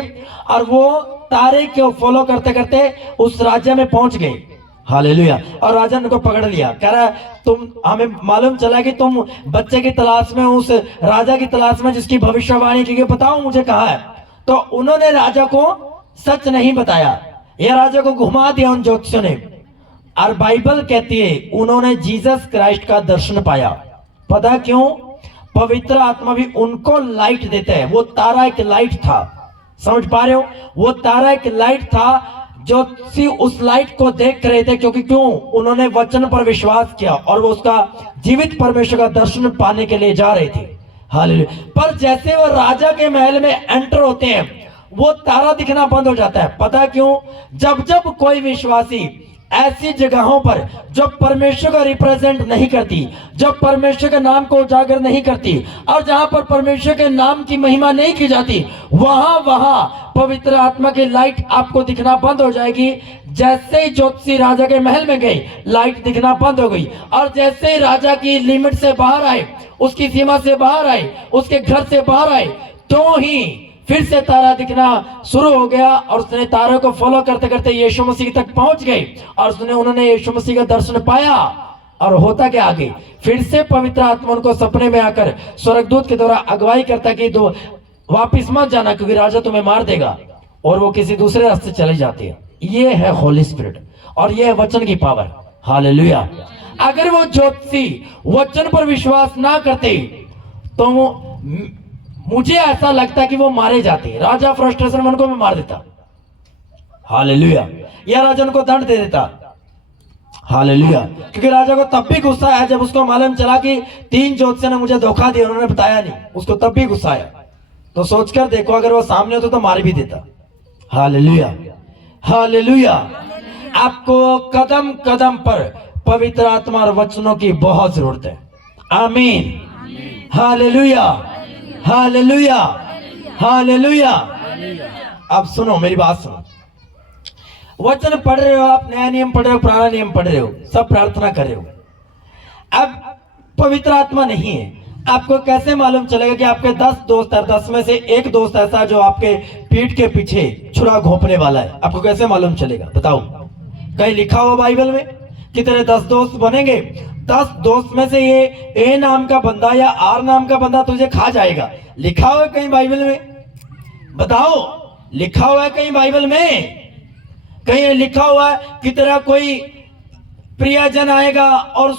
और वो तारे को फॉलो करते करते उस राज्य में पहुंच गए। हालेलुया। और राजा ने उनको पकड़ लिया, कह रहा है तुम, हमें मालूम चला कि तुम बच्चे की तलाश में, उस राजा की तलाश में जिसकी भविष्यवाणी की, बताओ मुझे कहाँ है। तो उन्होंने राजा को सच नहीं बताया, यह राजा को घुमा दिया उन ज्योतिषियों ने। और बाइबल कहती है उन्होंने जीसस क्राइस्ट का दर्शन पाया। पता क्यों? पवित्र आत्मा भी उनको लाइट देता है। वो तारा एक लाइट था, समझ पा रहे हो? वो तारा एक लाइट था, ज्योतिषी उस लाइट को देख रहे थे, क्योंकि क्यों? उन्होंने वचन पर विश्वास किया और वो उसका जीवित परमेश्वर का दर्शन पाने के लिए जा रहे थे। हालेलुया। पर जैसे वो राजा के महल में एंटर होते हैं, वो तारा दिखना बंद हो जाता है। पता क्यों? जब जब कोई विश्वासी ऐसी जगहों पर जो परमेश्वर का रिप्रेजेंट नहीं करती, जब परमेश्वर के नाम को उजागर नहीं करती, और जहां पर परमेश्वर के नाम की महिमा नहीं की जाती, वहां पवित्र आत्मा की लाइट आपको दिखना बंद हो जाएगी। जैसे ही ज्योतिषी राजा के महल में गए, लाइट दिखना बंद हो गई। और जैसे ही राजा की लिमिट से बाहर आए, उसकी सीमा से बाहर आए, उसके घर से बाहर आए, तो ही फिर से तारा दिखना शुरू हो गया। और उसने तारों को फॉलो करते करते यीशु मसीह तक पहुंच गए, और उन्होंने यीशु मसीह का दर्शन पाया। और होता क्या आगे? फिर से पवित्र आत्मा उनको सपने में आकर स्वर्गदूत के द्वारा अगुवाई करता कि दो वापिस मत जाना, क्योंकि राजा तुम्हें मार देगा। और वो किसी दूसरे रास्ते चले जाते हैं। ये है होली स्पिरिट, और ये है वचन की पावर। हालेलुया। अगर वो ज्योतिषी वचन पर विश्वास ना करते, तो मुझे ऐसा लगता कि वो मारे जाते। राजा फ्रस्ट्रेशन में उनको भी मार देता। हालेलुया। या राजा उनको दंड दे देता। हालेलुया। क्योंकि राजा को तब भी गुस्सा आया जब उसको मालूम चला कि 3 ज्योतिषियों ने मुझे धोखा दिया, उन्होंने बताया नहीं, उसको तब भी गुस्सा आया। तो सोचकर देखो, अगर वो सामने होता तो मार भी देता। Hallelujah, hallelujah. आपको कदम कदम पर पवित्र आत्मा और वचनों की बहुत जरूरत है। आमीन। Hallelujah, hallelujah, hallelujah. अब सुनो, मेरी बात सुनो। वचन पढ़ रहे हो आप, नया नियम पढ़ रहे हो, पुराना नियम पढ़ रहे हो, सब प्रार्थना कर रहे हो। अब पवित्र आत्मा नहीं है, आपको कैसे मालूम चलेगा कि आपके 10 दोस्त है, 10 में से एक दोस्त ऐसा जो आपके पीठ के पीछे छुरा घोंपने वाला है? आपको कैसे मालूम चलेगा? बताओ। कहीं लिखा हुआ बाइबल में कि तेरे 10 दोस्त बनेंगे, 10 दोस्त में से ये ए नाम का बंदा या आर नाम का बंदा तुझे खा जाएगा? लिखा हुआ है कहीं बाइबल में? बताओ, लिखा हुआ है कहीं बाइबल में? कहीं लिखा हुआ है कि तेरा कोई प्रियजन आएगा और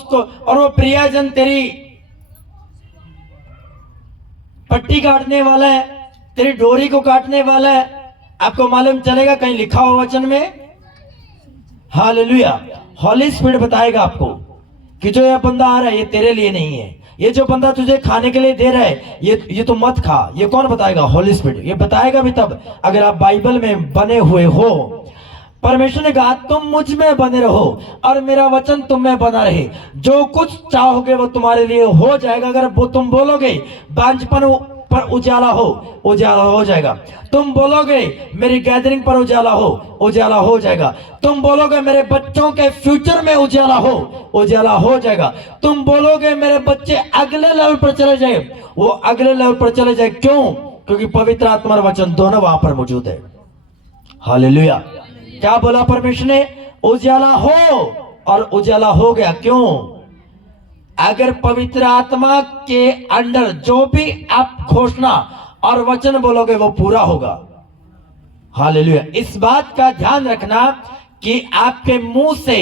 वो प्रियजन तेरी पट्टी काटने वाला है, तेरी डोरी को काटने वाला है? आपको मालूम चलेगा कहीं लिखा हुआ वचन में? हालेलुया। होली स्पिरिट बताएगा आपको कि जो ये बंदा आ रहा है ये तेरे लिए नहीं है, ये जो बंदा तुझे खाने के लिए दे रहा है ये तो मत खा। ये कौन बताएगा? होली स्पिरिट। ये बताएगा भी तब अगर आप बाइबल में बने हुए हो। परमेश्वर ने कहा तुम मुझ में बने रहो और मेरा वचन तुम में बना रहे, जो कुछ चाहोगे वो तुम्हारे लिए हो जाएगा। अगर वो तुम बोलोगे बांझपन पर उजाला हो जाएगा। तुम बोलोगे मेरी गैदरिंग पर उजाला हो जाएगा। तुम बोलोगे मेरे बच्चों के फ्यूचर में उजाला हो जाएगा। तुम बोलोगे मेरे बच्चे अगले लेवल पर चले जाए, वो अगले लेवल पर चले जाए। क्यों? क्योंकि पवित्र आत्मा और वचन दोनों वहां पर मौजूद है। हालेलुया। क्या बोला परमेश्वर ने? उजाला हो, और उजाला हो गया। क्यों? अगर पवित्र आत्मा के अंडर जो भी आप घोषणा और वचन बोलोगे वो पूरा होगा। हालेलुया। इस बात का ध्यान रखना कि आपके मुंह से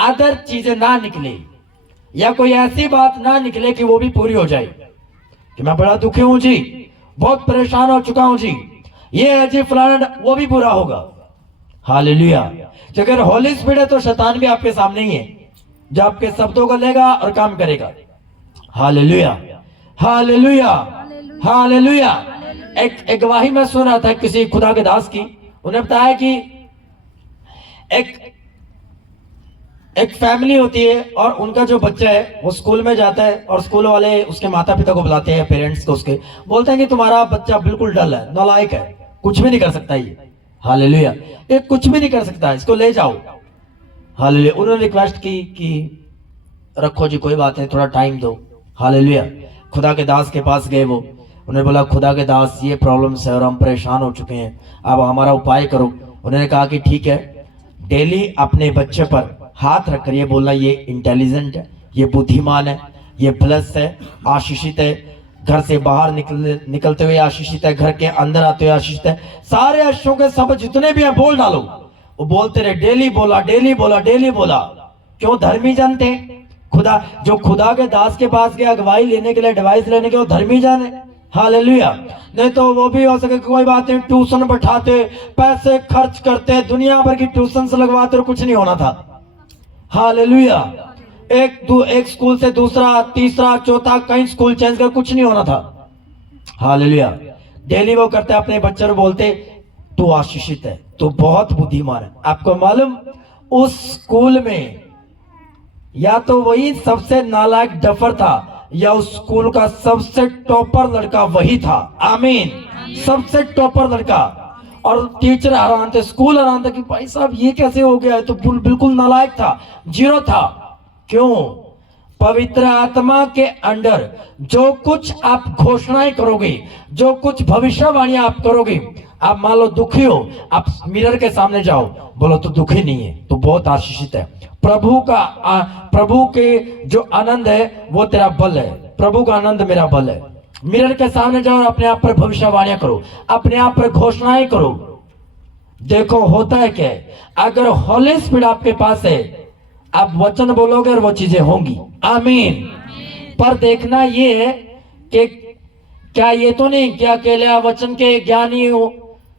अदर चीजें ना निकले, या कोई ऐसी बात ना निकले कि वो भी पूरी हो जाए कि मैं बड़ा दुखी हूं जी, बहुत परेशान हो चुका हूं जी, ये है जी फलाना, वो भी पूरा होगा। हालेलुया। अगर होली स्पिरिट है तो शैतान भी आपके सामने ही है, जो आपके शब्दों को लेगा और काम करेगा। Hallelujah, hallelujah, hallelujah. एक गवाही में सुन रहा था किसी खुदा के दास की। उन्हें बताया कि एक फैमिली होती है और उनका जो बच्चा है वो स्कूल में जाता है, और स्कूल वाले उसके माता पिता को बुलाते हैं, पेरेंट्स को, उसके बोलते हैं कि तुम्हारा बच्चा बिल्कुल डल है, नालायक है, कुछ भी नहीं कर सकता ये। हालेलुया। ये कुछ भी नहीं कर सकता, इसको ले जाओ। हालेलुया। उन्होंने रिक्वेस्ट की कि रखो जी, कोई बात नहीं, थोड़ा टाइम दो। हालेलुया। खुदा के दास के पास गए वो, उन्होंने बोला खुदा के दास ये प्रॉब्लम्स है और हम परेशान हो चुके हैं, अब हमारा उपाय करो। उन्होंने कहा कि ठीक है, डेली अपने बच्चे पर हाथ रख कर ये बोलना ये इंटेलिजेंट है, ये बुद्धिमान है, ये प्लस है, आशीषित है, घर से बाहर निकलते हुए आशीषित है, घर के अंदर आते हुए आशीषित है। सारे अक्षरों के शब्द जितने भी हैं बोल डालो। वो बोलते रहे, डेली बोला, डेली बोला, डेली बोला। क्यों? धर्मी जन थे। खुदा, जो खुदा के दास के पास गया अगवाई लेने के लिए, एडवाइस लेने के, वो धर्मी जन है। हालेलुया। नहीं तो वो भी हो सके कोई बात नहीं, ट्यूशन बैठाते, पैसे खर्च करते, दुनिया भर की ट्यूशन से लगवाते और कुछ नहीं होना था। हालेलुया। एक स्कूल से दूसरा, तीसरा, चौथा, कई स्कूल चेंज कर, कुछ नहीं होना था। हालेलुया। डेली वो करते, अपने बच्चे को बोलते तू आशीषित है, तू बहुत बुद्धिमान है। आपको मालूम, उस स्कूल में या तो वही सबसे नालायक डफर था, या उस स्कूल का सबसे टॉपर लड़का वही था। आमीन। सबसे टॉपर लड़का। और टीचर हैरान थे, स्कूल हैरान था कि भाई साहब ये कैसे हो गया, तो बिल्कुल नालायक था, जीरो था। क्यों? पवित्र आत्मा के अंडर जो कुछ आप घोषणाएं करोगे, जो कुछ भविष्यवाणियां आप करोगे, आप मान लो दुखी हो, आप मिरर के सामने जाओ, बोलो तो दुखी नहीं है, तो बहुत आशीषित है। प्रभु के जो आनंद है वो तेरा बल है, प्रभु का आनंद मेरा बल है। मिरर के सामने जाओ और अपने आप पर भविष्यवाणियां करो, अपने आप पर घोषणाएं करो। देखो होता है क्या, अगर होली स्पिरिट आपके पास है, आप वचन बोलोगे और वो चीजें होंगी। आमीन। पर देखना ये है कि क्या ये तो नहीं क्या अकेले आप वचन के ज्ञानी हो,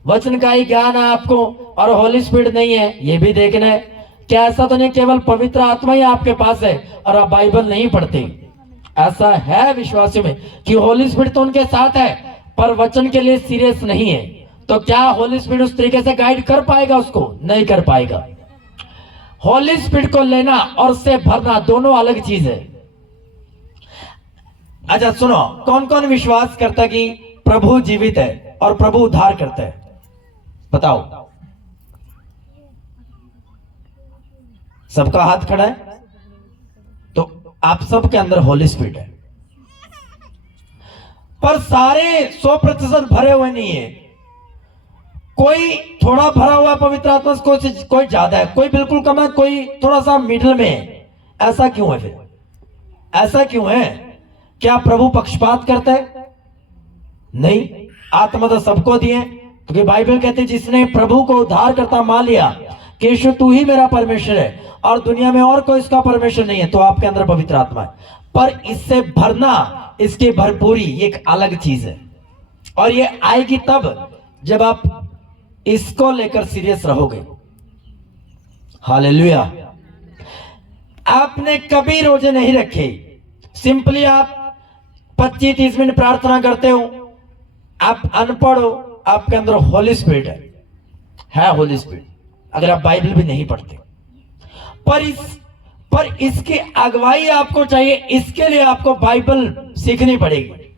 वचन का ही ज्ञान है आपको और होली स्पिरिट नहीं है, ये भी देखना है। क्या ऐसा तो नहीं केवल पवित्र आत्मा ही आपके पास है और आप बाइबल नहीं पढ़ते? ऐसा है विश्वासियों में कि होली स्पिरिट तो उनके साथ है पर वचन के लिए सीरियस नहीं है। तो क्या होली स्पिरिट उस तरीके से गाइड कर पाएगा? उसको नहीं कर पाएगा। होली स्पिरिट को लेना और उससे भरना दोनों अलग चीज है। अच्छा सुनो, कौन कौन विश्वास करता है कि प्रभु जीवित है और प्रभु उद्धार करता है? बताओ। सबका हाथ खड़ा है, तो आप सबके अंदर होली स्पिरिट है। पर सारे 100% भरे हुए नहीं है। कोई थोड़ा भरा हुआ है पवित्र आत्मा से, कोई ज्यादा है, कोई बिल्कुल कम है, कोई थोड़ा सा मिडिल में है। ऐसा क्यों है? फिर ऐसा क्यों है? क्या प्रभु पक्षपात करता है? नहीं, आत्मा तो सबको दिए, क्योंकि बाइबल कहती है जिसने प्रभु को उद्धार करता मान लिया कि यीशु तू ही मेरा परमेश्वर है और दुनिया में और कोई इसका परमेश्वर नहीं है, तो आपके अंदर पवित्र आत्मा है। पर इससे भरना, इसकी भरपूरी एक अलग चीज है, और ये आएगी तब जब आप इसको लेकर सीरियस रहोगे। हालेलुया। आपने कभी रोजे नहीं रखे, सिंपली आप 25-30 मिनट प्रार्थना करते हो, आप अनपढ़ हो, आपके अंदर होली स्पिरिट है होली स्पिरिट। अगर आप बाइबल भी नहीं पढ़ते। पर इसकी अगुवाई आपको चाहिए, इसके लिए आपको बाइबल सीखनी पड़ेगी,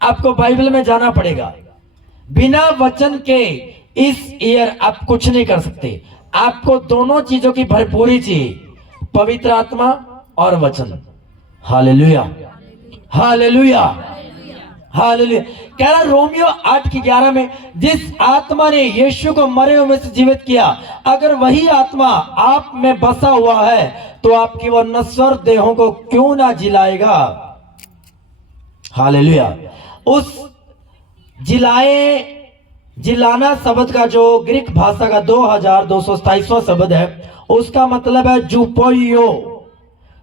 आपको बाइबल में जाना पड़ेगा। बिना वचन के इस ईयर आप कुछ नहीं कर सकते। आपको दोनों चीजों की भरपूरी चाहिए, पवित्र आत्मा और वचन। Hallelujah, hallelujah, hallelujah. कह रहा रोमियो 8:11 में, जिस आत्मा ने यीशु को मरे हुए में से जीवित किया, अगर वही आत्मा आप में बसा हुआ है तो आपकी वह नश्वर देहों को क्यों ना जिलाएगा। हालेलुया। उस जिलाना शब्द का जो ग्रीक भाषा का 2227वां शब्द है, उसका मतलब है जुपोइयो।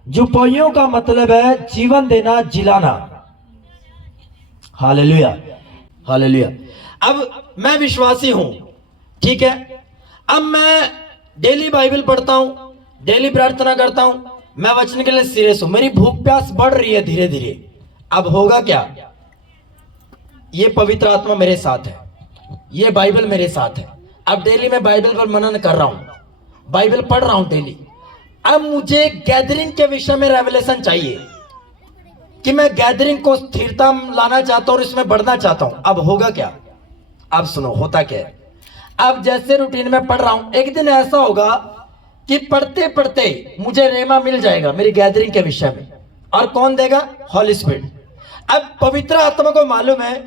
जुपोइयो का मतलब है जीवन देना, जिलाना। Hallelujah, hallelujah. अब मैं विश्वासी हूं, ठीक है। अब मैं डेली बाइबल पढ़ता हूं, डेली प्रार्थना करता हूं, मैं वचन के लिए सीरियस हूं, मेरी भूख प्यास बढ़ रही है धीरे धीरे। अब होगा क्या, ये पवित्र आत्मा मेरे साथ है, ये बाइबल मेरे साथ है। अब डेली मैं बाइबल पर मनन कर रहा हूं, बाइबल पढ़ रहा हूं डेली। अब मुझे गैदरिंग के विषय में रेवलेशन चाहिए कि मैं गैदरिंग को स्थिरता लाना चाहता हूं और इसमें बढ़ना चाहता हूं। अब होगा क्या, अब सुनो होता क्या है। अब जैसे रूटीन में पढ़ रहा हूं, एक दिन ऐसा होगा कि पढ़ते पढ़ते मुझे रेमा मिल जाएगा मेरी गैदरिंग के विषय में। और कौन देगा, हॉली स्पिरिट। अब पवित्र आत्मा को मालूम है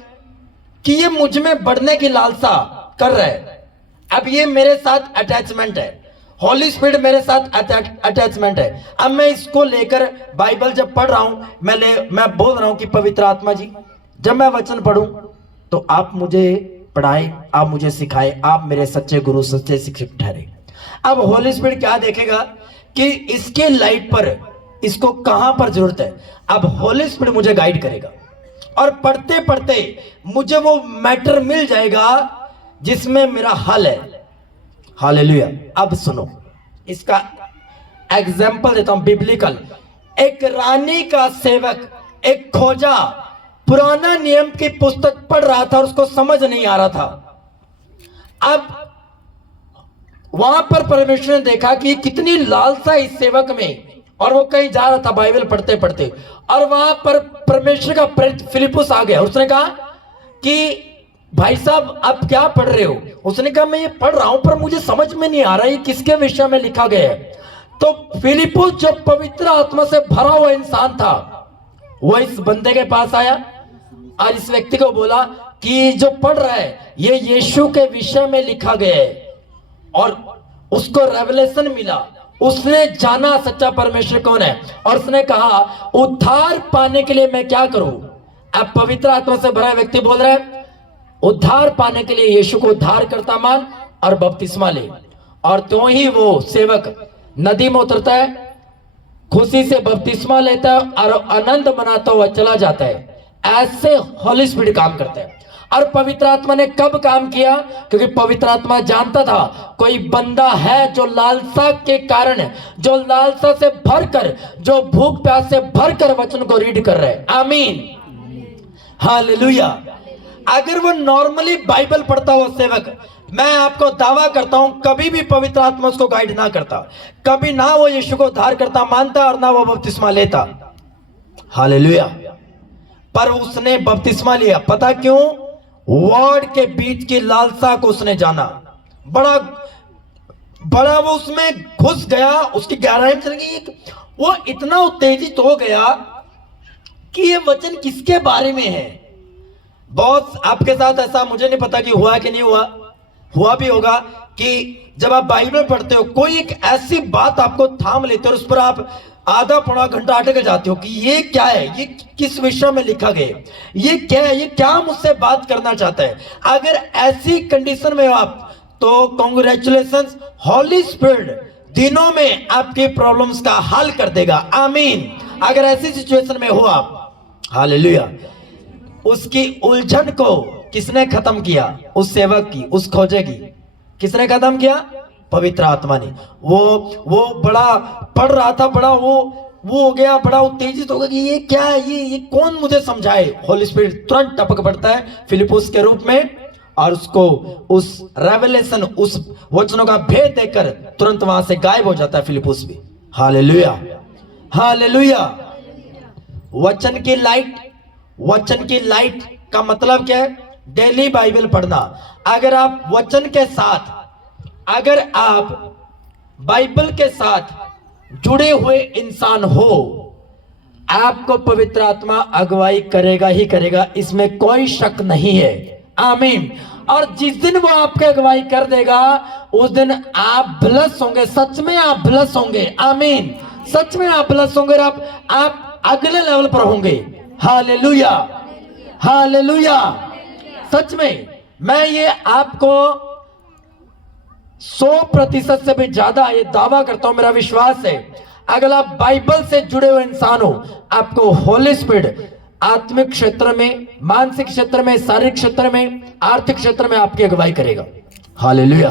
कि ये मुझ में बढ़ने की लालसा कर रहा है। अब ये मेरे साथ अटैचमेंट है, हॉली स्पिरिट मेरे साथ अटैचमेंट है। अब मैं इसको लेकर बाइबल जब पढ़ रहा हूं, मैं बोल रहा हूं कि पवित्र आत्मा जी, जब मैं वचन पढ़ूं तो आप मुझे पढ़ाए, आप मुझे सिखाए, आप मेरे सच्चे गुरु, सच्चे शिक्षक ठहरे। अब हॉली स्पिरिट क्या देखेगा कि इसके लाइट पर इसको कहां पर जरूरत है। अब हॉली स्पिरिट मुझे गाइड करेगा और पढ़ते पढ़ते मुझे वो मैटर मिल जाएगा जिसमें मेरा हल है। हालेलुया। अब सुनो, इसका एग्जाम्पल देता हूं बिब्लिकल। एक रानी का सेवक, एक खोजा, पुराना नियम की पुस्तक पढ़ रहा था और उसको समझ नहीं आ रहा था। अब वहां पर परमेश्वर ने देखा कि कितनी लालसा इस सेवक में, और वो कहीं जा रहा था बाइबल पढ़ते पढ़ते, और वहां पर परमेश्वर का प्रेरित फिलिपुस आ गया। उसने कहा कि भाई साहब आप क्या पढ़ रहे हो। उसने कहा मैं ये पढ़ रहा हूं पर मुझे समझ में नहीं आ रहा ये किसके विषय में लिखा गया है। तो फिलिपुस जो पवित्र आत्मा से भरा हुआ इंसान था, वो इस बंदे के पास आया और इस व्यक्ति को बोला कि जो पढ़ रहा है ये यीशु के विषय में लिखा गया है। और उसको रेवलेशन मिला, उसने जाना सच्चा परमेश्वर कौन है, और उसने कहा उद्धार पाने के लिए मैं क्या करूं। अब पवित्र आत्मा से भरा व्यक्ति बोल रहा है उद्धार पाने के लिए यीशु को उद्धार करता मान और बपतिस्मा ले। और तो ही वो सेवक नदी में उतरता है, खुशी से बपतिस्मा लेता है और आनंद मनाता हुआ चला जाता है। ऐसे हॉली स्पिरिट काम करता है। और पवित्र आत्मा ने कब काम किया, क्योंकि पवित्र आत्मा जानता था कोई बंदा है जो लालसा के कारण, जो लालसा से भरकर, जो भूख प्यास से भरकर वचन को रीड कर रहे हैं। आमीन, हालेलुया। अगर वो नॉर्मली बाइबल पढ़ता हुआ सेवक, मैं आपको दावा करता हूं कभी भी पवित्र आत्मा उसको गाइड ना करता, कभी ना वो यीशु को उद्धार करता मानता और ना वो बपतिस्मा लेता। हालेलुया। पर उसने बपतिस्मा लिया, पता क्यों, वर्ड के बीच की लालसा को उसने जाना, बड़ा वो उसमें घुस गया, उसकी गहराई में चल गई। वो इतना उत्तेजित हो गया कि ये वचन किसके बारे में है। बॉस आपके साथ ऐसा मुझे नहीं पता कि हुआ कि नहीं हुआ, हुआ भी होगा कि जब आप बाइबल पढ़ते हो कोई एक ऐसी बात आपको थाम लेते हो और उस पर आप आधा पौना घंटा अटक जाते हो कि ये क्या है, ये किस विषय में लिखा गया, ये क्या है, ये क्या मुझसे बात करना चाहता है। अगर ऐसी कंडीशन में हो आप तो कॉन्ग्रेचुलेशंस, हॉली स्पिरिट दिनों में आपकी प्रॉब्लम्स का हल कर देगा। आमीन। अगर ऐसी सिचुएशन में हो आप, हालेलुया। उसकी उलझन को किसने खत्म किया, उस सेवक की, उस खोजे की किसने खत्म किया, पवित्र आत्मा ने। वो बड़ा पढ़ रहा था, बड़ा वो हो गया, बड़ा उत्तेजित हो गया कि ये क्या है, ये कौन मुझे समझाए। होली स्पिरिट तुरंत टपक पड़ता है फिलिपुस के रूप में और उसको उस रेवलेशन, उस वचनों का भेद देकर तुरंत वहां से गायब हो जाता है फिलिप्पुस भी। Hallelujah, hallelujah. वचन की लाइट, वचन की लाइट का मतलब क्या है? डेली बाइबल पढ़ना। अगर आप वचन के साथ, अगर आप बाइबल के साथ जुड़े हुए इंसान हो, आपको पवित्र आत्मा अगुवाई करेगा ही करेगा, इसमें कोई शक नहीं है। आमीन। और जिस दिन वो आपके अगुवाई कर देगा, उस दिन आप ब्लस होंगे, सच में आप ब्लस होंगे। आमीन। सच में आप ब्लस होंगे, आप अगले लेवल पर होंगे। Hallelujah, hallelujah. सच में मैं ये आपको 100% से भी ज्यादा ये दावा करता हूं, मेरा विश्वास है, अगर आप बाइबल से जुड़े हुए इंसान हो, आपको होली स्पिरिट आत्मिक क्षेत्र में, मानसिक क्षेत्र में, शारीरिक क्षेत्र में, आर्थिक क्षेत्र में आपकी अगुवाई करेगा। हालेलुया।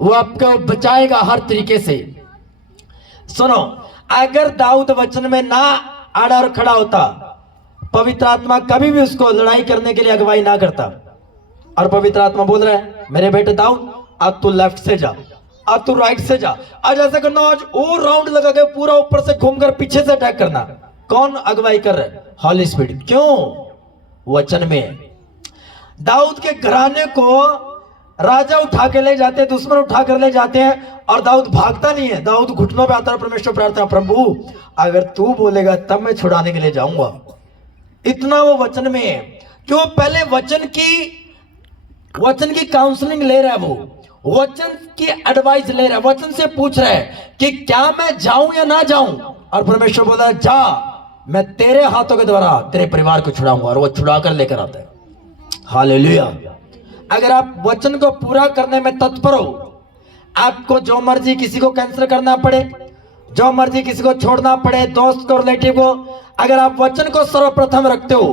वो आपको बचाएगा हर तरीके से। सुनो, अगर दाऊद वचन में ना आड़ा और खड़ा होता, पवित्र आत्मा कभी भी उसको लड़ाई करने के लिए अगुवाई ना करता। और पवित्र आत्मा बोल रहा है, मेरे बेटे दाऊद, अब तू लेफ्ट से जा, अब तू राइट से जा, आज ऐसा करना, आज और राउंड लगा के पूरा ऊपर से घूमकर पीछे से अटैक करना। कौन अगुवाई कर रहा है? हॉली स्पिरिट। क्यों? वचन में। दाऊद के घराने को राजा उठा के ले जाते हैं, दुश्मन उठा कर ले जाते हैं, और दाऊद भागता नहीं है। दाऊद घुटनों पे आता है, परमेश्वर प्रार्थना, प्रभु अगर तू बोलेगा तब मैं छुड़ाने के लिए जाऊंगा। इतना वो वचन में है। क्यों? पहले वचन की काउंसलिंग ले रहा है, वो वचन की एडवाइस ले रहा है, वचन से पूछ रहा है कि क्या मैं जाऊं या ना जाऊं। और परमेश्वर बोला, जा, मैं तेरे हाथों के द्वारा तेरे परिवार को छुड़ाऊंगा। और वो छुड़ा कर लेकर आता है। हालेलुया। अगर आप वचन को पूरा करने में तत्पर हो, आपको जो मर्जी किसी को कैंसिल करना पड़े, जो मर्जी किसी को छोड़ना पड़े, दोस्त को, रिलेटिव को, अगर आप वचन को सर्वप्रथम रखते हो,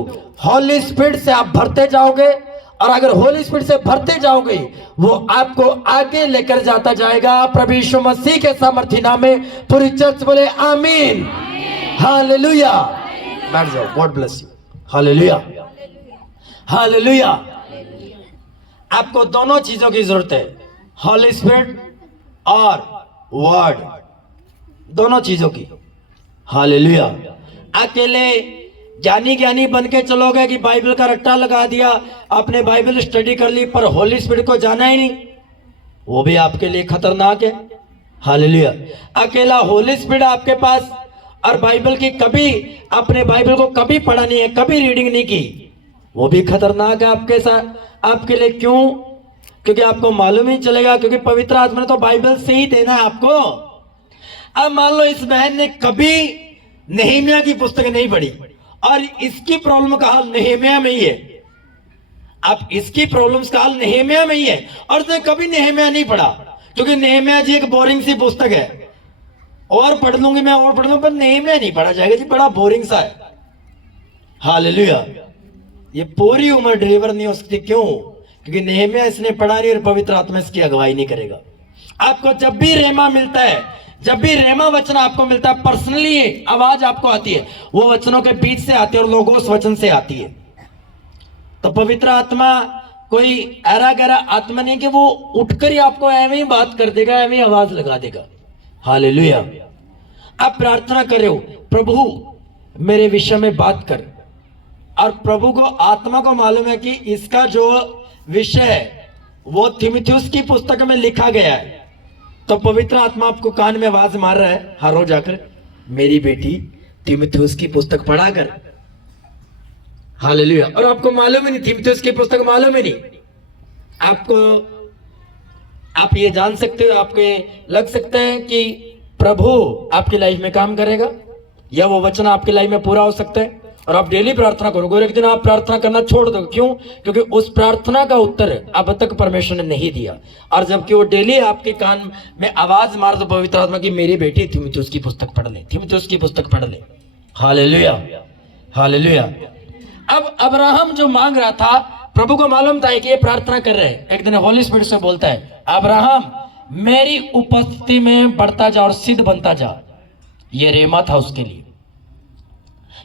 होली स्पिरिट से आप भरते जाओगे। और अगर होली स्पिरिट से भरते जाओगे, वो आपको आगे लेकर जाता जाएगा। प्रभु यीशु मसीह के सामर्थ्य नाम में पूरी चर्च बोले आमीन। हालेलुया। बैठ जाओ, God bless you. Hallelujah, hallelujah. आपको दोनों चीजों की जरूरत है, होली स्पिरिट और वर्ड, दोनों चीजों की। हालेलुया। अकेले ज्ञानी बन के चलोगे कि बाइबल का रट्टा लगा दिया, आपने बाइबल स्टडी कर ली, पर होली स्पिरिट को जाना ही नहीं, वो भी आपके लिए खतरनाक है। हालेलुया। अकेला होली स्पिरिट आपके पास और बाइबल की कभी, आपने बाइबल को कभी पढ़ा नहीं है, कभी रीडिंग नहीं की, वो भी खतरनाक है आपके साथ, आपके लिए। क्यों? क्योंकि आपको मालूम ही चलेगा, क्योंकि पवित्र आत्मा ने तो बाइबल से ही देना है आपको। अब मान लो इस बहन ने कभी नehemiah की पुस्तक नहीं पढ़ी, और इसकी प्रॉब्लम का हाल नehemiah में ही है। अब इसकी प्रॉब्लम्स का हाल नehemiah में ही है, और उसने कभी नehemiah नहीं पढ़ा, क्योंकि नehemiah जी एक बोरिंग सी पुस्तक है। और पढ़ लूंगी मैं, और पढ़ लूंगी, पर नehemiah नहीं पढ़ा जाएगा जी, बड़ा बोरिंग सा है। हालेलुया। ये पूरी उम्र डिलीवर नहीं हो सकती। क्यों? क्योंकि नehemiah इसने पढ़ा नहीं, और पवित्र आत्मा इसकी अगुवाई नहीं करेगा। आपको जब भी रेमा मिलता है, जब भी रेमा वचन आपको मिलता है, पर्सनली आवाज आपको आती है, वो वचनों के बीच से आती है, और लोगोस वचन से आती है। तो पवित्र आत्मा कोई ऐरा गैरा आत्मा नहीं कि वो उठकर ही आपको ऐਵੇਂ ही बात कर देगा, ऐਵੇਂ ही आवाज लगा देगा। हालेलुया। आप प्रार्थना कर रहे हो, प्रभु मेरे विषय में बात कर, और प्रभु को, आत्मा को मालूम है कि इसका जो विषय है वो तीमुथियुस की पुस्तक में लिखा गया है। तो पवित्र आत्मा आपको कान में आवाज मार रहा है हर रोज आकर, मेरी बेटी तीमुथियुस की पुस्तक पढ़ा कर। हालेलुया। और आपको मालूम ही नहीं, तीमुथियुस की पुस्तक मालूम ही नहीं आपको। आप ये जान सकते हो, आपके लग सकता है कि प्रभु आपकी लाइफ में काम करेगा, या वो वचन आपकी लाइफ में पूरा हो सकता है, और आप डेली प्रार्थना करोगे, और एक दिन आप प्रार्थना करना छोड़ दो। क्यों? क्योंकि उस प्रार्थना का उत्तर अब तक परमेश्वर ने नहीं दिया। और जबकि वो डेली आपके कान में आवाज मार दो पवित्र आत्मा की, मेरी बेटी तीमुथियुस की पुस्तक पढ़ ले, तीमुथियुस की पुस्तक पढ़ ले। Hallelujah, hallelujah. अब अब्राहम जो मांग रहा था, प्रभु को मालूम था कि ये प्रार्थना कर रहे हैं। एक दिन होली स्पिरिट से बोलता है, अब्राहम मेरी उपस्थिति में बढ़ता जा और सिद्ध बनता जा। ये रेमा था उसके लिए।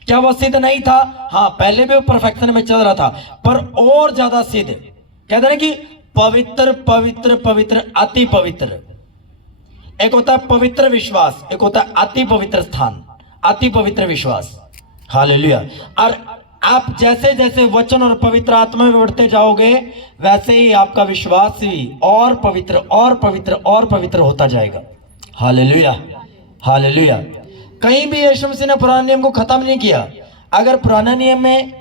क्या वो सिद्ध नहीं था? हाँ, पहले भी वो परफेक्शन में चल रहा था, पर और ज्यादा सिद्ध। कहते हैं कि पवित्र पवित्र पवित्र अति पवित्र। एक होता है पवित्र विश्वास, एक होता है अति पवित्र स्थान, अति पवित्र विश्वास। हालेलुया। और आप जैसे जैसे वचन और पवित्र आत्मा में बढ़ते जाओगे वैसे ही आपका विश्वास भी और पवित्र और पवित्र और पवित्र होता जाएगा। Hallelujah, hallelujah. कहीं भी यीशु मसीह ने पुराने नियम को खत्म नहीं किया। अगर पुराने नियम में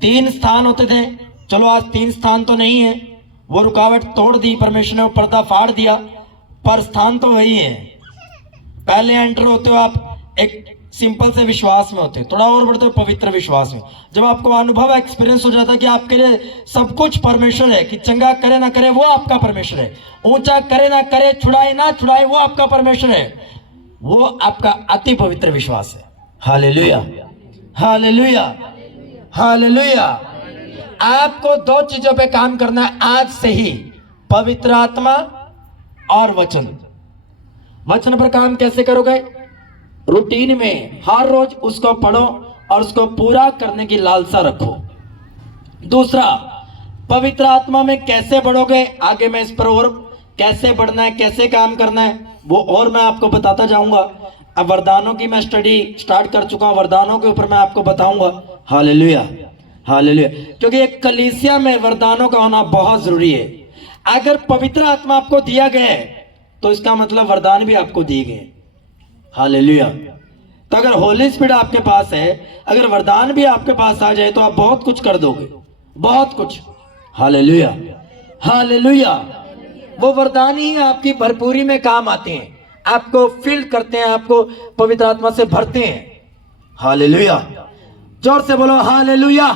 3 स्थान होते थे, चलो आज 3 स्थान तो नहीं है, वो रुकावट तोड़ दी परमेश्वर ने, वो पर्दा फाड़ दिया, पर स्थान तो वही है। पहले एंटर होते हो आप एक सिंपल से विश्वास में होते, थोड़ा और बढ़ते हो पवित्र विश्वास में। जब आपको अनुभव एक्सपीरियंस हो जाता है कि आपके लिए सब कुछ परमेश्वर है, कि चंगा करे ना करे वो आपका परमेश्वर है, ऊंचा करे ना करे, छुड़ाए ना छुड़ाए वो आपका परमेश्वर है, वो आपका अति पवित्र विश्वास है। Hallelujah, hallelujah, hallelujah. आपको 2 चीजों पे काम करना है आज से ही, पवित्र आत्मा और वचन। वचन पर काम कैसे करोगे? रूटीन में हर रोज उसको पढ़ो और उसको पूरा करने की लालसा रखो। दूसरा, पवित्र आत्मा में कैसे बढ़ोगे, आगे मैं इस पर और कैसे बढ़ना है, कैसे काम करना है वो और मैं आपको बताता जाऊंगा। अब वरदानों की मैं स्टडी स्टार्ट कर चुका हूं, वरदानों के ऊपर मैं आपको बताऊंगा। Hallelujah, hallelujah. क्योंकि एक कलीसिया में वरदानों का होना बहुत जरूरी है। अगर पवित्र आत्मा आपको दिया गया है तो इसका मतलब वरदान भी आपको दिए गए। हालेलुया। तो अगर होली स्पिरिट आपके पास है, अगर वरदान भी आपके पास आ जाए तो आप बहुत कुछ कर दोगे, बहुत कुछ। Hallelujah, hallelujah. वो वरदान ही आपकी भरपूरी में काम आते हैं, आपको फिल्ड करते हैं, आपको पवित्र आत्मा से भरते हैं। हालेलुया। जोर से बोलो हालेलुया,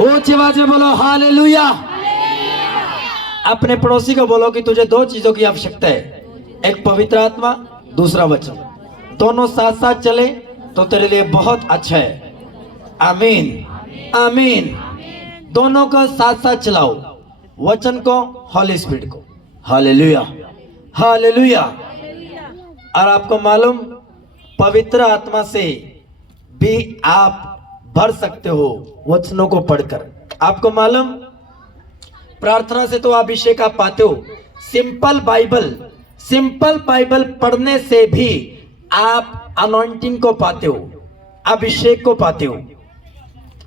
ऊंची आवाज में बोलो हालेलुया। अपने पड़ोसी को बोलो कि तुझे 2 चीजों की आवश्यकता है, एक पवित्र आत्मा, दूसरा वचन। दोनों साथ साथ चले तो तेरे लिए बहुत अच्छा है। आमीन, आमीन। दोनों को साथ साथ चलाओ, वचन को, हॉली स्पिरिट को। Hallelujah, hallelujah. और आपको मालूम, पवित्र आत्मा से भी आप भर सकते हो वचनों को पढ़कर। आपको मालूम, प्रार्थना से तो अभिषेक आप पाते हो, सिंपल बाइबल पढ़ने से भी आप अनॉइंटिंग को पाते हो, अभिषेक को पाते हो।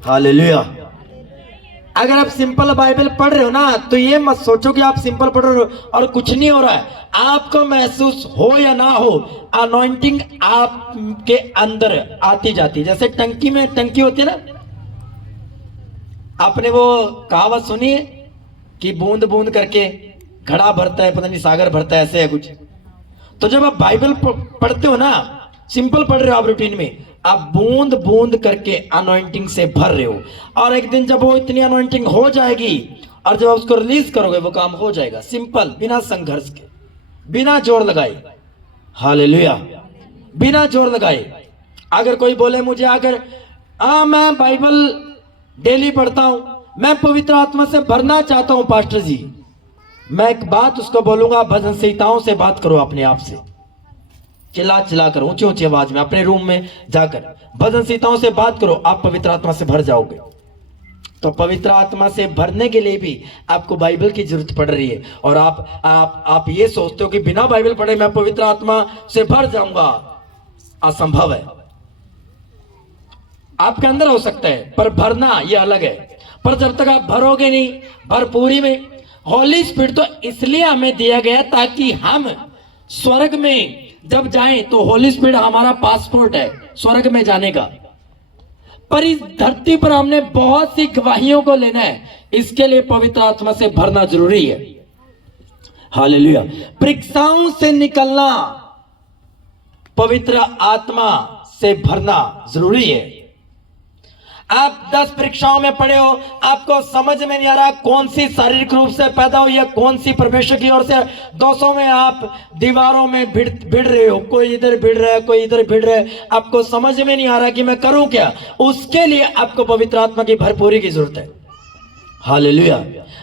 हालेलुया। अगर आप सिंपल बाइबल पढ़ रहे हो ना, तो ये मत सोचो कि आप सिंपल पढ़ रहे हो और कुछ नहीं हो रहा है। आपको महसूस हो या ना हो, अनॉइंटिंग आपके अंदर आती जाती। जैसे टंकी में टंकी होती है ना, आपने वो कहावत सुनी है कि बूंद बूंद करके घड़ा भरता है, पता नहीं सागर भरता है, ऐसे है कुछ। तो जब आप बाइबल पढ़ते हो ना, सिंपल पढ़ रहे हो आप रूटीन में, आप बूंद बूंद करके अनॉइंटिंग से भर रहे हो। और एक दिन जब वो इतनी अनॉइंटिंग हो जाएगी और जब आप उसको रिलीज करोगे वो काम हो जाएगा, सिंपल, बिना संघर्ष के, बिना जोर लगाए। हालेलुया, बिना जोर लगाए। अगर कोई बोले मुझे अगर मैं बाइबल डेली पढ़ता हूं, मैं पवित्र आत्मा से भरना चाहता हूं पास्टर जी, मैं एक बात उसको बोलूंगा, भजन संहिताओं से बात करो अपने आप से, चिल्ला चिल्ला कर, ऊंची ऊंची आवाज में अपने रूम में जाकर भजन संहिताओं से बात करो, आप पवित्र आत्मा से भर जाओगे। तो पवित्र आत्मा से भरने के लिए भी आपको बाइबल की जरूरत पड़ रही है। और आप ये सोचते हो कि बिना बाइबल पढ़े मैं पवित्र आत्मा से भर जाऊंगा, असंभव है। आपके अंदर हो सकता है, पर भरना ये अलग है। पर जब तक आप भरोगे नहीं भरपूरी में, होली स्पिरिट तो इसलिए हमें दिया गया ताकि हम स्वर्ग में जब जाएं तो होली स्पिरिट हमारा पासपोर्ट है स्वर्ग में जाने का। पर इस धरती पर हमने बहुत सी गवाहियों को लेना है, इसके लिए पवित्र आत्मा से भरना जरूरी है। हालेलुया। परीक्षाओं से निकलना पवित्र आत्मा से भरना जरूरी है। आप 10 परीक्षाओं में पढ़े हो, आपको समझ में नहीं आ रहा कौन सी शारीरिक रूप से पैदा हुई है, कौन सी परमेश्वर की ओर से। 200 में आप दीवारों में भिड़ रहे हो, कोई इधर भिड़ रहा है, कोई इधर भिड़ रहा है, आपको समझ में नहीं आ रहा कि मैं करूं क्या। उसके लिए आपको पवित्र आत्मा की भरपूरी की जरूरत है। हालेलुया।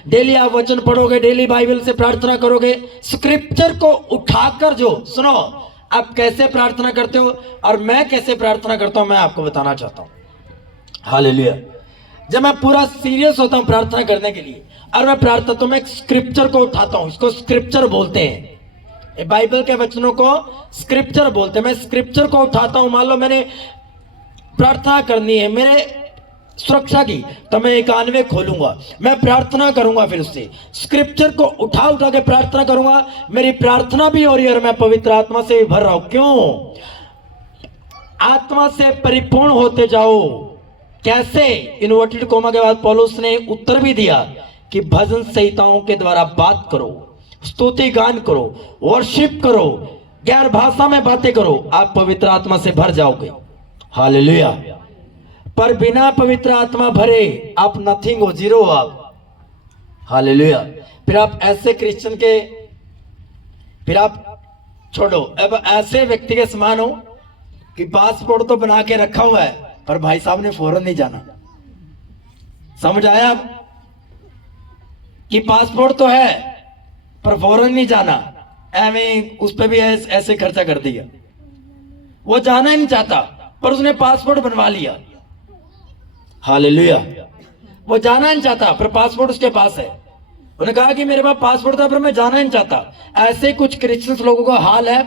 डेली आप वचन पढ़ोगे, डेली बाइबल से प्रार्थना करोगे, स्क्रिप्चर को उठाकर, जो सुनो, आप कैसे प्रार्थना करते हो और मैं कैसे प्रार्थना करता हूं, मैं आपको बताना चाहता हूं। हालेलुया। जब मैं पूरा सीरियस होता हूं प्रार्थना करने के लिए और मैं प्रार्थना तो मैं स्क्रिप्चर को उठाता हूं, इसको स्क्रिप्चर बोलते हैं, ये बाइबल के वचनों को स्क्रिप्चर बोलते हैं। मैं स्क्रिप्चर को उठाता हूं, मान लो मैंने प्रार्थना करनी है मेरे सुरक्षा की, तो मैं 91 खोलूंगा, मैं प्रार्थना करूंगा, फिर उससे स्क्रिप्चर को उठा उठा के प्रार्थना करूंगा, मेरी प्रार्थना भी हो रही है और मैं पवित्र आत्मा से भर रहा हूं। क्यों? आत्मा से परिपूर्ण होते जाओ। कैसे? इन्वर्टेड कोमा के बाद पौलुस ने उत्तर भी दिया कि भजन संहिताओं के द्वारा बात करो, स्तुति गान करो, वर्शिप करो, गैर भाषा में बातें करो, आप पवित्र आत्मा से भर जाओगे। हालेलुया। पर बिना पवित्र आत्मा भरे आप नथिंग हो, जीरो हो आप। हालेलुया। फिर आप ऐसे क्रिश्चियन के, फिर आप छोड़ो, अब ऐसे व्यक्ति के समान हो कि पासपोर्ट तो बना के रखा हुआ है पर भाई साहब ने फौरन नहीं जाना। समझ आया अब? कि पासपोर्ट तो है पर फौरन नहीं जाना, एवं उस पर भी ऐसे खर्चा कर दिया। वो जाना ही नहीं चाहता पर उसने पासपोर्ट बनवा लिया। हालेलुया। वो जाना ही नहीं चाहता पर पासपोर्ट उसके पास है। उन्होंने कहा कि मेरे पास पासपोर्ट था पर मैं जाना ही नहीं चाहता। ऐसे कुछ क्रिश्चियन लोगों का हाल है,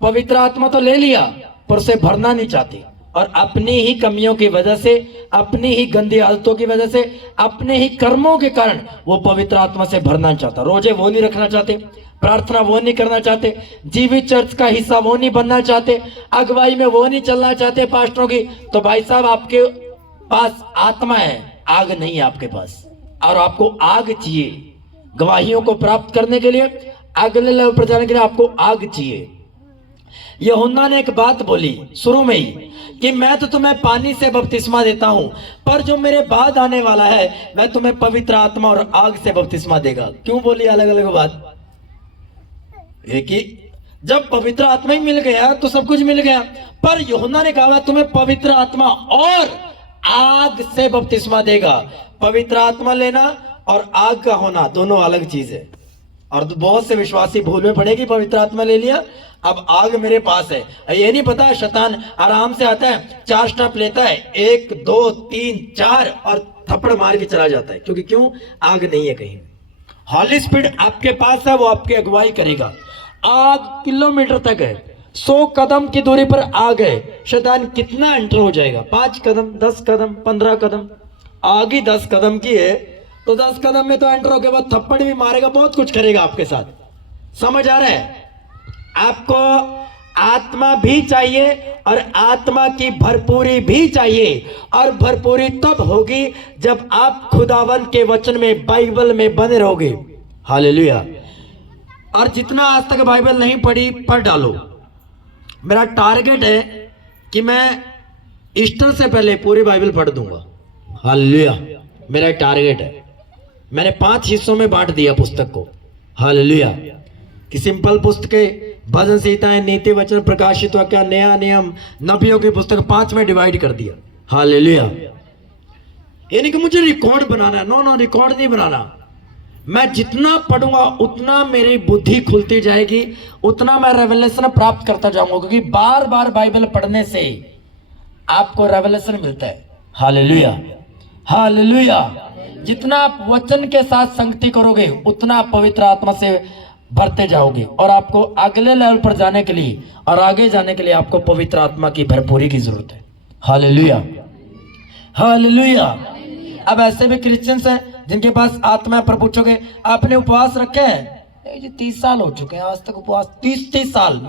पवित्र आत्मा तो ले लिया पर उसे भरना नहीं चाहते, और अपनी ही कमियों की वजह से, अपनी ही गंदी आदतों की वजह से, अपने ही कर्मों के कारण वो पवित्र आत्मा से भरना नहीं चाहता। रोजे वो नहीं रखना चाहते, प्रार्थना वो नहीं करना चाहते, जीवित चर्च का हिस्सा वो नहीं बनना चाहते, अगुवाई में वो नहीं चलना चाहते पास्टरों की। तो भाई साहब आपके पास आत्मा है, आग नहीं है आपके पास, और आपको आग चाहिए गवाहियों को प्राप्त करने के लिए, अगले लेवल पर जाने के लिए आपको आग चाहिए। यूहन्ना ने एक बात बोली शुरू में ही कि मैं तो तुम्हें पानी से बपतिस्मा देता हूं, पर जो मेरे बाद आने वाला है मैं तुम्हें पवित्र आत्मा और आग से बपतिस्मा देगा। क्यों बोली अलग अलग बात? एक ही, जब पवित्र आत्मा ही मिल गया तो सब कुछ मिल गया, पर यूहन्ना ने कहा तुम्हें पवित्र आत्मा और आग से बपतिस्मा देगा। पवित्र आत्मा लेना और आग का होना दोनों अलग चीज है। और बहुत से विश्वासी भूल में पड़े कि पवित्र आत्मा ले लिया, अब आग मेरे पास है। ये नहीं पता शैतान आराम से आता है, 4 स्टेप लेता है, 1 2 3 4 और थप्पड़ मार के चला जाता है। क्योंकि क्यों? आग नहीं है कहीं। हॉली स्पिरिट आपके पास है, वो आपकी अगुवाई करेगा। आग किलोमीटर तक है, 100 कदम की दूरी पर आग है। शैतान कितना एंटर हो जाएगा? 5 कदम, 10 कदम, 15 कदम। आग ही 10 कदम की है तो 10 कदम में तो एंटर होके बाद थप्पड़ भी मारेगा, बहुत कुछ करेगा आपके साथ। समझ आ रहा है? आपको आत्मा भी चाहिए और आत्मा की भरपूरी भी चाहिए, और भरपूरी तब होगी जब आप खुदावन के वचन में, बाइबल में बने रहोगे। हालेलुया। और जितना आज तक बाइबल नहीं पढ़ी पढ़ डालो। मेरा टारगेट है कि मैं ईस्टर से पहले पूरी बाइबल पढ़ दूंगा। हालेलुया। मेरा टारगेट है। मैंने 5 हिस्सों में बांट दिया पुस्तक को। हालेलुया। कि सिंपल पुस्तकें, भजन संहिताएं, नीति वचन, प्रकाशित वाक्य, नया नियम, नबियों की पुस्तक 5 में डिवाइड कर दिया। हालेलुया। यानी कि मुझे रिकॉर्ड बनाना है। नो, रिकॉर्ड नहीं बनाना। मैं जितना पढ़ूंगा उतना मेरी बुद्धि खुलती जाएगी, उतना मैं रेवलेशन प्राप्त करता जाऊंगा, क्योंकि बार बार बाइबल पढ़ने से आपको रेवलेशन मिलता है। हालेलुया। हालेलुया। जितना आप वचन के साथ संगति करोगे उतना आप पवित्र आत्मा से भरते जाओगे, और आपको अगले लेवल पर जाने के लिए और आगे जाने के लिए आपको पवित्र आत्मा की भरपूरी की जरूरत है। हालेलुया। हालेलुया। अब ऐसे भी क्रिश्चियंस हैं जिनके पास आत्मा पर पूछोगे आपने उपवास रखे हैं? 30 साल हो चुके हैं आज तक उपवास। 30 साल।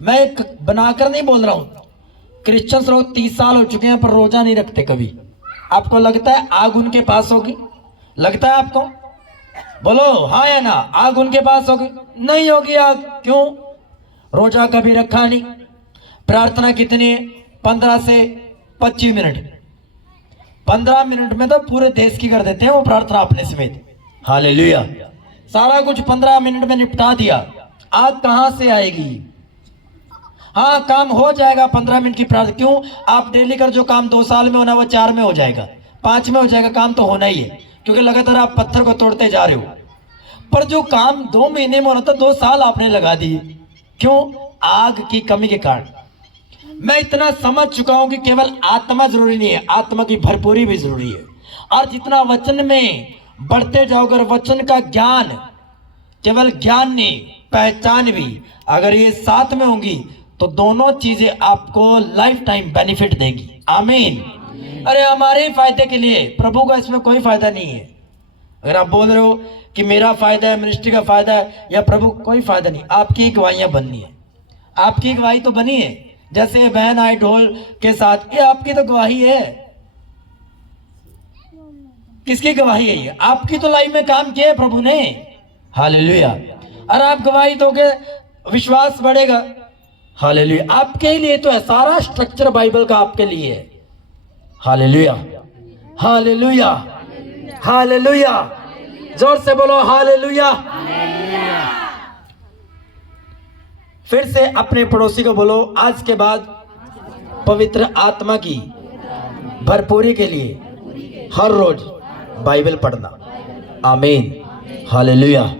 मैं बनाकर नहीं बोल रहा हूं। क्रिश्चियंस लोग 30 साल हो चुके हैं पर रोजा नहीं रखते कभी। आपको लगता है आग उनके पास होगी? लगता है आपको? बोलो हाँ या ना। आग उनके पास होगी? नहीं होगी आग। क्यों? रोजा कभी रखा नहीं। प्रार्थना कितनी है? 15 से 25 मिनट। 15 मिनट में तो पूरे देश की कर देते हैं वो प्रार्थना अपने समेत। हालेलुया। सारा कुछ 15 मिनट में निपटा दिया। आग कहां से आएगी? हाँ, काम हो जाएगा 15 मिनट की प्रार्थना। क्यों? आप डेली कर जो काम 2 साल में होना वो 4 में हो जाएगा, 5 में हो जाएगा। काम तो होना ही है, क्योंकि लगातार आप पत्थर को तोड़ते जा रहे हो। पर जो काम 2 महीने में होना था 2 साल आपने लगा दिए। क्यों? आग की कमी के कारण। मैं इतना समझ चुका हूं कि केवल आत्मा जरूरी नहीं है, आत्मा की भरपूरी भी जरूरी है। और जितना वचन में बढ़ते जाओगे, अगर वचन का ज्ञान, केवल ज्ञान नहीं, पहचान भी अगर ये साथ में होंगी तो दोनों चीजें आपको लाइफ टाइम बेनिफिट देगी। आमीन। अरे हमारे ही फायदे के लिए, प्रभु का इसमें कोई फायदा नहीं है। अगर आप बोल रहे हो कि मेरा फायदा है, मिनिस्ट्री का फायदा है या प्रभु, कोई फायदा नहीं। आपकी ही गवाहियां बननी है, आपकी गवाही तो बनी है। जैसे ये बहन आई ढोल के साथ, ये आपकी तो गवाही है। किसकी गवाही है ये? आपकी तो लाइफ में काम किया है प्रभु ने। हालेलुया। और आप गवाही दोगे, विश्वास बढ़ेगा। हालेलुया। आपके लिए तो है, सारा स्ट्रक्चर बाइबल का आपके लिए है। Hallelujah, hallelujah, hallelujah. जोर से बोलो हालेलुया। फिर से अपने पड़ोसी को बोलो, आज के बाद पवित्र आत्मा की भरपूरी के लिए हर रोज बाइबल पढ़ना। आमीन। हालेलुया।